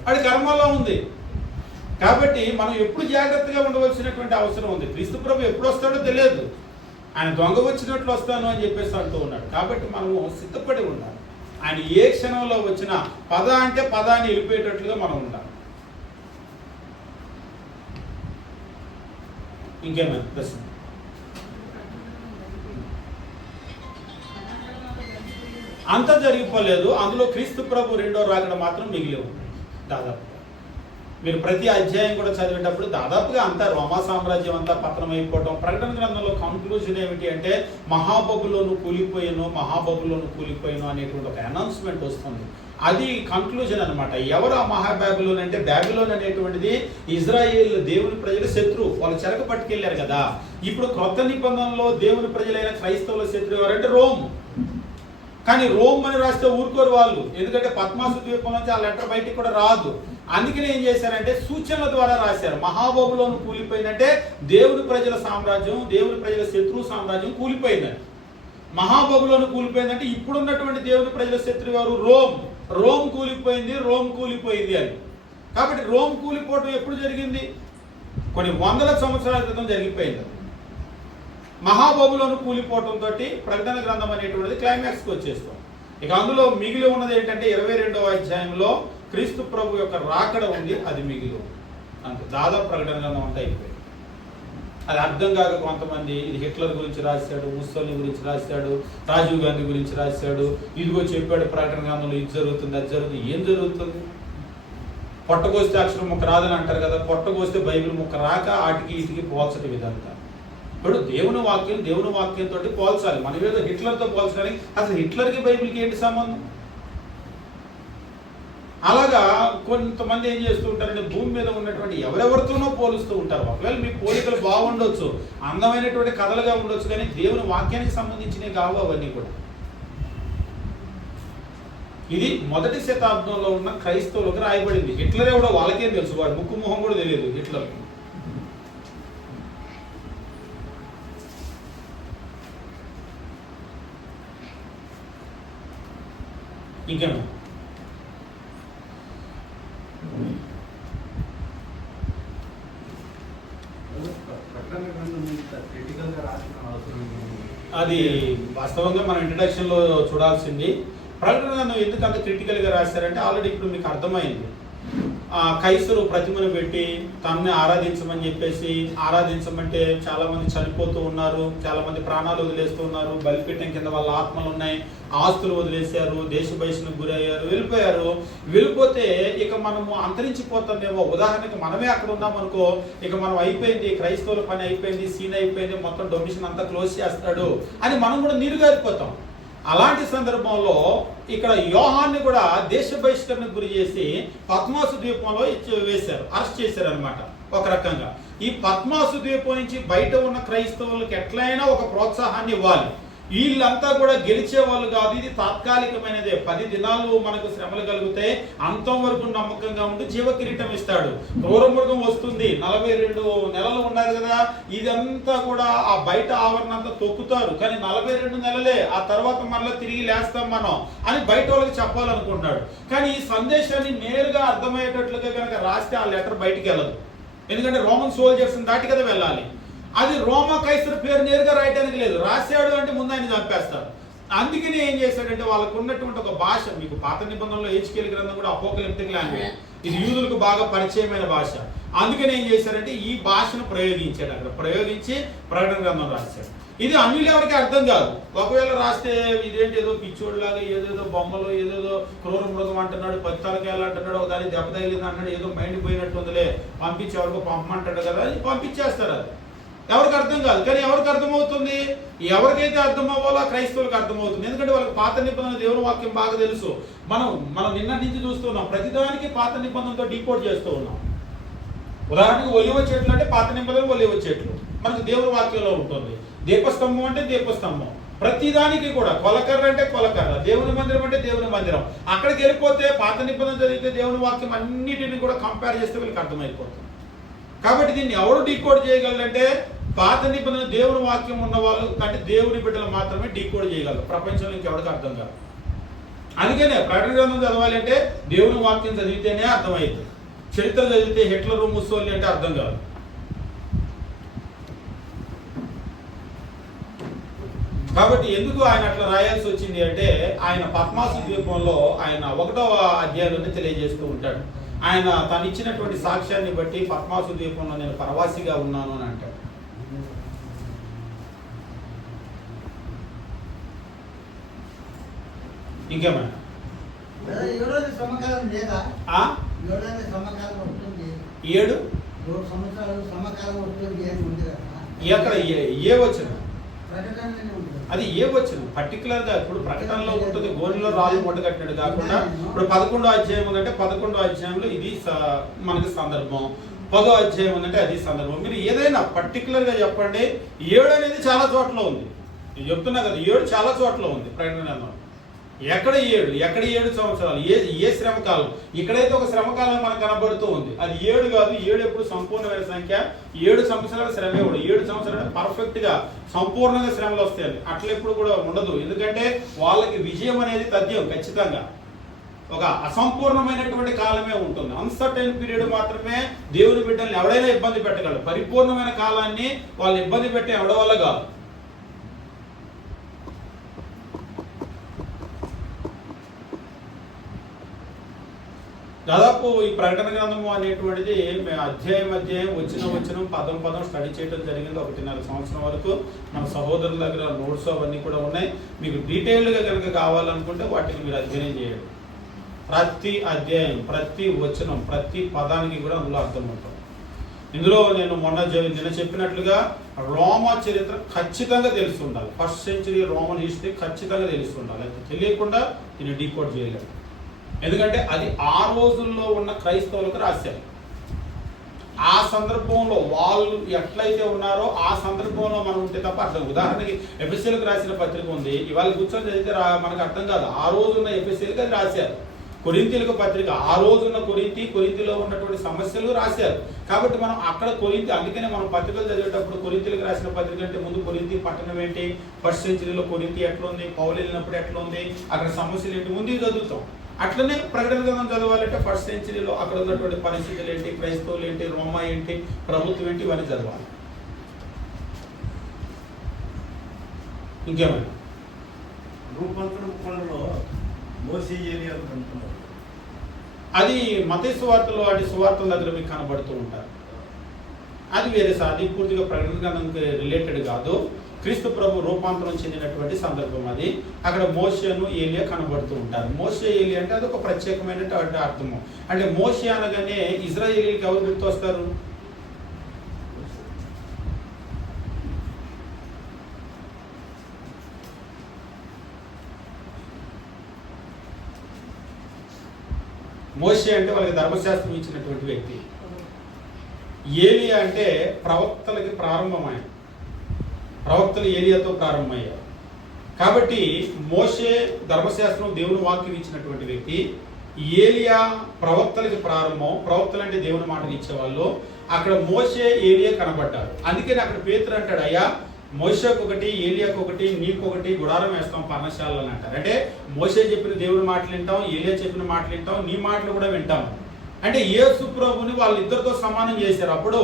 అది కర్మల్లో ఉంది. కాబట్టి మనం ఎప్పుడు జాగ్రత్తగా ఉండవలసినటువంటి అవసరం ఉంది. క్రీస్తు ప్రభు ఎప్పుడు వస్తాడో తెలియదు. ఆయన దొంగ వచ్చినట్లు వస్తాను అని చెప్పేసి అంటూ ఉన్నాడు. కాబట్టి మనము సిద్ధపడి ఉండాలి. ఆయన ఏ క్షణంలో వచ్చినా పద అంటే పదాన్ని వెళ్ళిపోయేటట్లుగా మనం ఉండాలి. ఇంకేమైనా ప్రశ్న? అంతా జరిగిపోలేదు. అందులో క్రీస్తు ప్రభు రెండో రాకడ మాత్రం మిగిలి ఉంది. దాదాపుగా మీరు ప్రతి అధ్యాయం కూడా చదివేటప్పుడు దాదాపుగా అంతా రోమా సామ్రాజ్యం అంతా పతనం అయిపోవటం. ప్రకటన గ్రంథంలో కన్క్లూజన్ ఏమిటి అంటే మహాబబులోను కూలిపోయాను అనేటువంటి ఒక అనౌన్స్మెంట్ వస్తుంది. అది కన్క్లూజన్ అనమాట. ఎవరు ఆ మహాబాబిలోన్ అంటే బాబిలోన్ అనేటువంటిది ఇజ్రాయేల్ దేవుని ప్రజల శత్రువు. వాళ్ళు చెరక పట్టుకెళ్ళారు కదా. ఇప్పుడు క్రొత్త నిబంధనలో దేవుని ప్రజలైన క్రైస్తవుల శత్రువు ఎవరంటే రోమ్. కానీ రోమ్ అని రాస్తే ఊరుకోరు వాళ్ళు, ఎందుకంటే పద్మాసు ద్వీపం నుంచి ఆ లెటర్ బయటికి కూడా రాదు. అందుకని ఏం చేశారంటే సూచనల ద్వారా రాశారు. మహాబబులోను కూలిపోయిందంటే దేవుని ప్రజల సామ్రాజ్యం, దేవుని ప్రజల శత్రువు సామ్రాజ్యం కూలిపోయిందని. మహాబబులోను కూలిపోయిందంటే ఇప్పుడున్నటువంటి దేవుని ప్రజల శత్రువు ఎవరు? రోమ్ కూలిపోయింది అని. కాబట్టి రోమ్ కూలిపోవడం ఎప్పుడు జరిగింది? కొన్ని వందల సంవత్సరాల క్రితం జరిగిపోయింది. మహాబబులోను కూలిపోవడంతో ప్రకటన గ్రంథం అనేటువంటిది క్లైమాక్స్కి వచ్చేస్తాం. ఇక అందులో మిగిలి ఉన్నది ఏంటంటే 22వ అధ్యాయంలో క్రీస్తు ప్రభు యొక్క రాకడ ఉంది. అది మిగిలి ఉంది అంతే. దాదాపు ప్రకటన గ్రంథం అంతా అయిపోయింది. అది అర్థం కాక కొంతమంది ఇది హిట్లర్ గురించి రాశాడు, ముస్సోలిని గురించి రాశాడు, రాజీవ్ గాంధీ గురించి రాశాడు, ఇదిగో చెప్పాడు ప్రకటన గ్రంథంలో ఇది జరుగుతుంది అది జరుగుతుంది. ఏం జరుగుతుంది? పొట్టకోస్తే అక్షరం ముక్క రాదని అంటారు కదా. పొట్టకోస్తే బైబిల్ ముక్క రాక ఆటికి ఇటికి పోల్చడం ఇదంతా. ఇప్పుడు దేవుని వాక్యంతో పోల్చాలి. మనం ఏదో హిట్లర్తో పోల్చాలి. అసలు హిట్లర్కి బైబిల్కి ఏంటి సంబంధం? అలాగా కొంతమంది ఏం చేస్తూ ఉంటారంటే భూమి మీద ఉన్నటువంటి ఎవరెవరితోనో పోలుస్తూ ఉంటారు. ఒకవేళ మీ పోలికలు బాగుండొచ్చు, అందమైనటువంటి కథలుగా ఉండొచ్చు, కానీ దేవుని వాక్యానికి సంబంధించినవి కావు అవన్నీ కూడా. ఇది మొదటి శతాబ్దంలో ఉన్న క్రైస్తవులకు రాయబడింది. హిట్లరే కూడా వాళ్ళకేం తెలుసు, వాడు ముక్కు మొహం కూడా తెలియదు హిట్లర్. ఇంకేమో అది వాస్తవంగా మనం ఇంట్రడక్షన్ లో చూడాల్సింది. ప్రకటన గ్రంథం ఎందుకు అంత క్రిటికల్ గా రాశారంటే ఆల్రెడీ ఇప్పుడు మీకు అర్థమైంది. కైసరు ప్రతిమను పెట్టి తనని ఆరాధించమని చెప్పేసి, ఆరాధించమంటే చాలా మంది చనిపోతూ ఉన్నారు, చాలా మంది ప్రాణాలు వదిలేస్తూ ఉన్నారు, బలిపీఠం కింద వాళ్ళ ఆత్మలు ఉన్నాయి, ఆస్తులు వదిలేశారు, దేశ బహిష్కరణకు గురయ్యారు, వెళ్ళిపోతే ఇక మనము అంతరించిపోతామేమో. ఉదాహరణకి మనమే అక్కడ ఉన్నాం అనుకో, ఇక మనం అయిపోయింది, క్రైస్తవుల పని అయిపోయింది, సీన్ అయిపోయింది, మొత్తం డొమిషన్ అంతా క్లోజ్ చేస్తాడు అని మనం కూడా నీరుగారిపోతాం. అలాంటి సందర్భంలో ఇక్కడ యోహాన్ని కూడా దేశ బహిష్కరణకు గురి చేసి పద్మాసు ద్వీపంలో వేశారు, అరెస్ట్ చేశారు అనమాట. ఒక రకంగా ఈ పద్మాసు ద్వీపం నుంచి బయట ఉన్న క్రైస్తవులకు ఎట్లయినా ఒక ప్రోత్సాహాన్ని ఇవ్వాలి. వీళ్ళంతా కూడా గెలిచే వాళ్ళు కాదు, ఇది తాత్కాలికమైనదే. 10 దినాలు మనకు శ్రమలు కలుగుతాయి, అంతం వరకు నమ్మకంగా ఉండి జీవ కిరీటం ఇస్తాడు. క్రూరమృగం వస్తుంది, 42 నెలలు ఉన్నారు కదా, ఇదంతా కూడా ఆ బయట ఆవరణ అంతా తొక్కుతారు. కానీ 42 నెలలే, ఆ తర్వాత మళ్ళీ తిరిగి లేస్తాం మనం అని బయట వాళ్ళకి చెప్పాలనుకుంటున్నాడు. కానీ ఈ సందేశాన్ని నేరుగా అర్థమయ్యేటట్లుగా కనుక రాస్తే ఆ లెటర్ బయటికి వెళ్ళదు. ఎందుకంటే రోమన్ సోల్జర్స్ దాటి కదా వెళ్ళాలి. అది రోమా కైసర్ పేరు నేరుగా రాయడానికి లేదు. రాశాడు అంటే ముందు ఆయన చంపేస్తారు. అందుకని ఏం చేశాడంటే వాళ్ళకు ఉన్నటువంటి ఒక భాష, మీకు పాత నిబంధనలో హెచ్కేల్ గ్రంథం కూడా అపోకలిప్టిక్ లాంగ్వేజ్, ఇది యూదులకు బాగా పరిచయమైన భాష. అందుకని ఏం చేశారంటే ఈ భాషను ప్రయోగించాడు. అక్కడ ప్రయోగించి ప్రకటన గ్రంథం రాశాడు. ఇది అన్యులు ఎవరికి అర్థం కాదు. ఒకవేళ రాస్తే ఇదేంటి ఏదో పిచ్చోడిలాగా ఏదేదో బొమ్మలో ఏదేదో క్రూర మృగం అంటున్నాడు, 10 తలకాయలు అంటున్నాడు, దాన్ని దెబ్బ తగిలింది అంటున్నాడు, ఏదో మైండ్ పోయినట్టు ఉందిలే, పంపించే వరకు పంపమంటాడు కదా, అది పంపించేస్తారు. అది ఎవరికి అర్థం కాదు. కానీ ఎవరికి అర్థమవుతుంది? ఎవరికైతే అర్థం అవ్వాలో క్రైస్తవులకు అర్థమవుతుంది. ఎందుకంటే వాళ్ళకి పాత నిబంధన దేవుని వాక్యం బాగా తెలుసు. మనం నిన్న నుంచి చూస్తున్నాం, ప్రతిదానికి పాత నిబంధనతో డీకోడ్ చేస్తూ ఉన్నాం. ఉదాహరణకు ఒలివ చెట్లు అంటే పాత నిబంధన ఒలివ చెట్లు మనకు దేవుని వాక్యంలో ఉంటుంది. దీపస్తంభం అంటే దీపస్తంభం, ప్రతిదానికి కూడా కొలకర్ర అంటే కొలకర్ర, దేవుని మందిరం అంటే దేవుని మందిరం. అక్కడికి వెళ్ళిపోతే పాత నిబంధన చదివితే దేవుని వాక్యం అన్నిటిని కూడా కంపేర్ చేస్తే వీళ్ళకి అర్థమైపోతుంది. కాబట్టి దీన్ని ఎవరు డీకోడ్ చేయగలరంటే పాత నిబంధన దేవుని వాక్యం ఉన్న వాళ్ళు, అంటే దేవుని బిడ్డలు మాత్రమే డీకోడ్ చేయగలరు. ప్రపంచంలో ఇంకెవరికి అర్థం కాదు. అందుకనే ప్రకటన గ్రంథం చదవాలి అంటే దేవుని వాక్యం చదివితేనే అర్థమవుతుంది. చరిత్ర చదివితే హిట్లర్ ముస్సోలిని అంటే అర్థం కాదు. కాబట్టి ఎందుకు ఆయన అట్లా రాయాల్సి వచ్చింది అంటే ఆయన పద్మాసు ద్వీపంలో ఆయన 1వ అధ్యాయంలోనే తెలియజేస్తూ ఉంటాడు. ఆయన తను ఇచ్చినటువంటి సాక్ష్యాన్ని బట్టి పద్మాసు ద్వీపంలో నేను పరవాసిగా ఉన్నాను అని అంటాడు. ఇంకేమైనా సమకాలం లేదా? 7 సంవత్సరాలు సమకాలం ఉంటుంది అని ఉంది కదా. ఎక్కడ ఏ వచ్చిన ప్రకటనలోనే ఉంది. అది ఏ వచ్చిన పర్టికులర్ గా ఇప్పుడు ప్రకటనలో ఉంటుంది, గోనెలో రాళ్ళు మొట్ట కట్టినట్టు కాకుండా ఇప్పుడు 11వ అధ్యాయం ఉందంటే 11వ అధ్యాయంలో ఇది మనకి సందర్భం, 10వ అధ్యాయం ఉందంటే అది సందర్భం. మీరు ఏదైనా పర్టికులర్ గా చెప్పండి. 7 అనేది చాలా చోట్ల ఉంది. నేను చెప్తున్నా కదా, 7 చాలా చోట్ల ఉంది ప్రకటన గ్రంథంలో. ఎక్కడ 7 ఎక్కడ 7 సంవత్సరాలు, ఏ శ్రమకాలం? ఇక్కడైతే ఒక శ్రమకాలం మనకు కనబడుతూ ఉంది. అది 7 కాదు. 7 ఎప్పుడు సంపూర్ణమైన సంఖ్య. 7 సంవత్సరాల శ్రమే కూడా 7 సంవత్సరాలు పర్ఫెక్ట్ గా సంపూర్ణంగా శ్రమలు వస్తాయండి. అట్లా ఎప్పుడు కూడా ఉండదు. ఎందుకంటే వాళ్ళకి విజయం అనేది తథ్యం. ఖచ్చితంగా ఒక అసంపూర్ణమైనటువంటి కాలమే ఉంటుంది. అన్సర్టైన్ పీరియడ్ మాత్రమే దేవుని బిడ్డల్ని ఎవడైనా ఇబ్బంది పెట్టగలరు. పరిపూర్ణమైన కాలాన్ని వాళ్ళు ఇబ్బంది పెట్టే ఎవడ వల్ల కాదు. దాదాపు ఈ ప్రకటన గ్రంథము అనేటువంటిది అధ్యాయం వచ్చిన పదం స్టడీ చేయడం జరిగింది. 1.5 సంవత్సరం వరకు మన సహోదరుల దగ్గర నోట్స్ అవన్నీ కూడా ఉన్నాయి. మీకు డీటెయిల్డ్గా కనుక కావాలనుకుంటే వాటిని మీరు అధ్యయనం చేయండి. ప్రతి అధ్యాయం, ప్రతి వచనం, ప్రతి పదానికి కూడా అందులో అర్థం ఉంటుంది. ఇందులో నేను నిన్న చెప్పినట్లుగా రోమా చరిత్ర ఖచ్చితంగా తెలిసి ఉండాలి. 1st century రోమన్ హిస్టరీ ఖచ్చితంగా తెలిసి ఉండాలి. అది తెలియకుండా దీన్ని డీకోడ్ చేయలేము. ఎందుకంటే అది ఆ రోజుల్లో ఉన్న క్రైస్తవులకు రాశారు. ఆ సందర్భంలో వాళ్ళు ఎట్లయితే ఉన్నారో ఆ సందర్భంలో మనం ఉంటే తప్ప అర్థం. ఉదాహరణకి ఎఫెసీలకు రాసిన పత్రిక ఉంది. ఇవాళ కూర్చొని చదివితే మనకు అర్థం కాదు. ఆ రోజున్న ఎఫెసీలకు అది రాశారు. కొరింథీలకు పత్రిక ఆ రోజున్న కొరింథీలో ఉన్నటువంటి సమస్యలు రాశారు. కాబట్టి మనం అక్కడ కొరింథీ, అందుకనే మనం పత్రికలు చదివేటప్పుడు కొరింథీలకు రాసిన పత్రిక అంటే ముందు కొరింథీ పట్టణం ఏంటి, 1st centuryలో కొరింథీ ఎట్లుంది, పౌలు వెళ్ళినప్పుడు ఎట్లుంది, అక్కడ సమస్యలు ఏంటి ముందు చదువుతాం. అట్లనే ప్రకటన గ్రంథం చదవాలంటే 1st centuryలో అక్కడ ఉన్నటువంటి పరిస్థితులు ఏంటి, క్రైస్తవులు ఏంటి, రోమా ఏంటి, ప్రభుత్వం ఏంటి, ఇవన్నీ చదవాలి. ఇంకేమైనా రూపాంతరం కొండలో మోసే ఏలియా అంటున్నారు. అది మత్తయి సువార్తలో వాటి సువార్తల దగ్గర మీకు కనబడుతూ ఉంటారు. అది వేరే అది పూర్తిగా ప్రకటన గ్రంథంకి రిలేటెడ్ కాదు. క్రీస్తు ప్రభు రూపాంతరం చెందినటువంటి సందర్భం అది. అక్కడ మోషేను ఏలియా కనబడుతూ ఉంటారు. మోషే ఏలియా అంటే అది ఒక ప్రత్యేకమైనటువంటి అర్థము. అంటే మోషే అనగానే ఇజ్రాయేలీలకు ఎవరు గుర్తొస్తారు? మోషే అంటే వాళ్ళకి ధర్మశాస్త్రం ఇచ్చినటువంటి వ్యక్తి. ఏలియా అంటే ప్రవక్తలకి ప్రారంభమైన ప్రవక్తలు ఏలియాతో ప్రారంభమయ్యారు. కాబట్టి మోషే ధర్మశాస్త్రం దేవుని వాక్యం ఇచ్చినటువంటి వ్యక్తి. ఏలియా ప్రవక్తలకి ప్రారంభం. ప్రవక్తలు అంటే దేవుని మాటలు ఇచ్చేవాళ్ళు. అక్కడ మోషే ఏలియా కనబడ్డారు. అందుకని అక్కడ పేతురు అంటాడు, అయ్యా మోషేకు ఒకటి, ఏలియాకు ఒకటి, నీకు ఒకటి గుడారం వేస్తాం పర్ణశాలలో అని అంటారు. అంటే మోషే చెప్పిన దేవుని మాటలు వింటాం, ఏలియా చెప్పిన మాటలు వింటాం, నీ మాటలు కూడా వింటాం. అంటే యేసు ప్రభుని వాళ్ళిద్దరితో సమానం చేశారు. అప్పుడు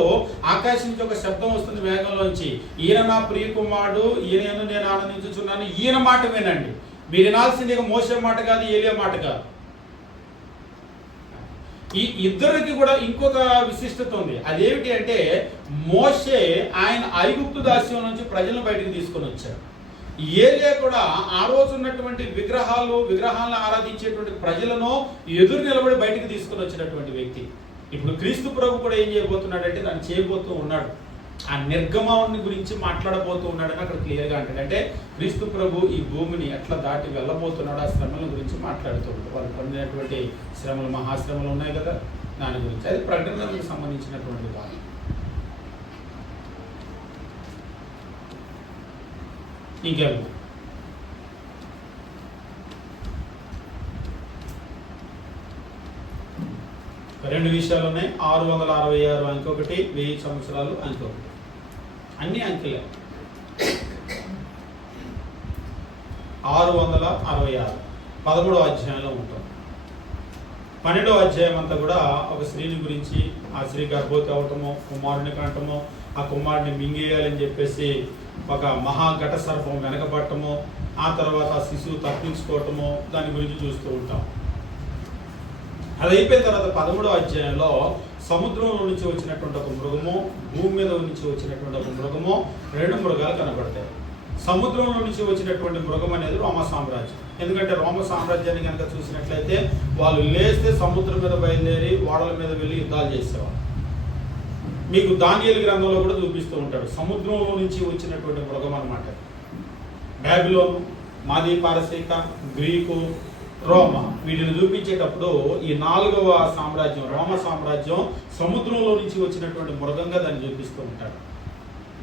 ఆకాశం నుంచి ఒక శబ్దం వస్తుంది మేఘంలోంచి, ఈయన నా ప్రియ కుమారుడు, ఈయన నేను ఆనందించుచున్నాను, ఈయన మాట వినండి. మీరు వినాల్సింది మోషే మాట కాదు, ఏలియా మాట కాదు. ఈ ఇద్దరికి కూడా ఇంకొక విశిష్టత ఉంది. అదేమిటి అంటే మోషే ఆయన ఐగుప్తు దాస్యం నుంచి ప్రజలను బయటకు తీసుకొని వచ్చారు. ఏలియా కూడా ఆ రోజు ఉన్నటువంటి విగ్రహాలను ఆరాధించేటువంటి ప్రజలను ఎదురు నిలబడి బయటకు తీసుకొని వచ్చినటువంటి వ్యక్తి. ఇప్పుడు క్రీస్తు ప్రభు కూడా ఏం చేయబోతున్నాడు అంటే దాన్ని చేయబోతూ ఉన్నాడు. ఆ నిర్గమాన్ని గురించి మాట్లాడబోతూ ఉన్నాడని అక్కడ క్లియర్గా అంటాడు. అంటే క్రీస్తు ప్రభు ఈ భూమిని ఎట్లా దాటి వెళ్ళబోతున్నాడు, ఆ శ్రమల గురించి మాట్లాడుతున్నాడు. వాళ్ళు పొందినటువంటి శ్రమలు, మహాశ్రమలు ఉన్నాయి కదా, దాని గురించి. అది ప్రకటనకు సంబంధించినటువంటి భాగం. ఇంకేం రెండు విషయాలు ఉన్నాయి. 666 అంకె ఒకటి, 1000 సంవత్సరాలు అంకె ఒకటి. అన్ని అంకెలే. 666 11వ అధ్యాయంలో ఉంటుంది. 12వ అధ్యాయం అంతా కూడా ఒక స్త్రీని గురించి, ఆ స్త్రీ గర్భవతి అవటము, కుమారుని కంటము, ఆ కుమారుని మింగేయాలని చెప్పేసి ఒక మహాఘట సర్పం వెనకబట్టము, ఆ తర్వాత శిశువు తప్పించుకోవటము, దాని గురించి చూస్తూ ఉంటాం. అది అయిపోయిన తర్వాత 13వ అధ్యాయంలో సముద్రంలో నుంచి వచ్చినటువంటి ఒక మృగము, భూమి మీద నుంచి వచ్చినటువంటి ఒక మృగము, 2 మృగాలు కనబడతాయి. సముద్రంలో నుంచి వచ్చినటువంటి మృగం అనేది రోమ సామ్రాజ్యం. ఎందుకంటే రోమ సామ్రాజ్యాన్ని కనుక చూసినట్లయితే వాళ్ళు లేస్తే సముద్రం మీద బయలుదేరి ఓడల మీద వెళ్ళి యుద్ధాలు చేసేవాళ్ళు. మీకు దానియేలు గ్రంథంలో కూడా చూపిస్తూ ఉంటాడు, సముద్రంలో నుంచి వచ్చినటువంటి మృగం అన్నమాట. బాబిలోను, మాదీ పారసీక, గ్రీకు, రోమ, వీటిని చూపించేటప్పుడు ఈ 4వ సామ్రాజ్యం రోమ సామ్రాజ్యం సముద్రంలో నుంచి వచ్చినటువంటి మృగంగా దాన్ని చూపిస్తూ ఉంటాడు.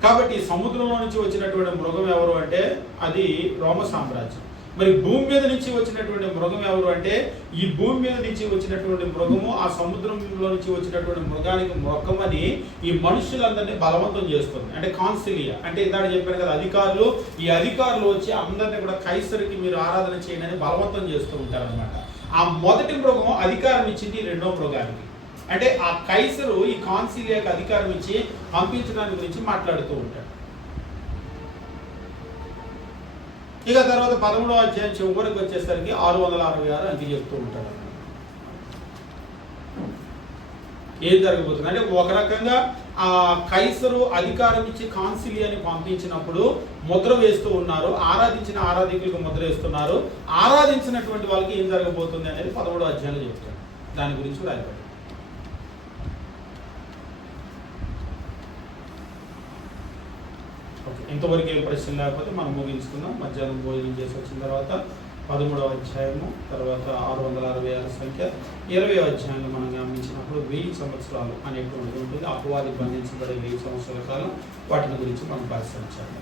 కాబట్టి సముద్రంలో నుంచి వచ్చినటువంటి మృగం ఎవరు అంటే అది రోమ సామ్రాజ్యం. మరి భూమి మీద నుంచి వచ్చినటువంటి మృగం ఎవరు అంటే ఈ భూమి మీద నుంచి వచ్చినటువంటి మృగము ఆ సముద్రంలో నుంచి వచ్చినటువంటి మృగానికి మొక్కమని ఈ మనుషులందరినీ బలవంతం చేస్తుంది. అంటే కాన్సిలియా అంటే ఇందాక చెప్పాను కదా, అధికారులు, ఈ అధికారులు వచ్చి అందరినీ కూడా కైసరికి మీరు ఆరాధన చేయండి అని బలవంతం చేస్తూ ఉంటారనమాట. ఆ మొదటి మృగం అధికారం ఇచ్చింది 2వ మృగానికి. అంటే ఆ కైసరు ఈ కాన్సిలియాకి అధికారం ఇచ్చి పంపించడానికి గురించి మాట్లాడుతూ ఉంటాడు. ఇక తర్వాత 13వ అధ్యాయం చివరికి వచ్చేసరికి 666 అంకి చెప్తూ ఉంటాడు. ఏం జరగబోతుంది అంటే ఒక రకంగా ఆ కైసరు అధికారం ఇచ్చి కాన్సిలియాని పంపించినప్పుడు ముద్ర వేస్తూ ఉన్నారు, ఆరాధించిన ఆరాధికులకు ముద్ర వేస్తున్నారు, ఆరాధించినటువంటి వాళ్ళకి ఏం జరగబోతుంది అనేది 13వ అధ్యాయంలో చెప్తాడు. దాని గురించి రాయబడి ఇంతవరకు ఏ ప్రశ్న లేకపోతే మనం ముగించుకుందాం. మధ్యాహ్నం భోజనం చేసి వచ్చిన తర్వాత 13వ అధ్యాయము, తర్వాత 666 సంఖ్య, 20వ అధ్యాయంలో మనం గమనించినప్పుడు 1000 సంవత్సరాలు అనేటువంటిది ఉంటుంది. అపవాది బంధించబడే 1000 సంవత్సరాల కాలం, వాటిని గురించి మనం పరిశీలించాలి.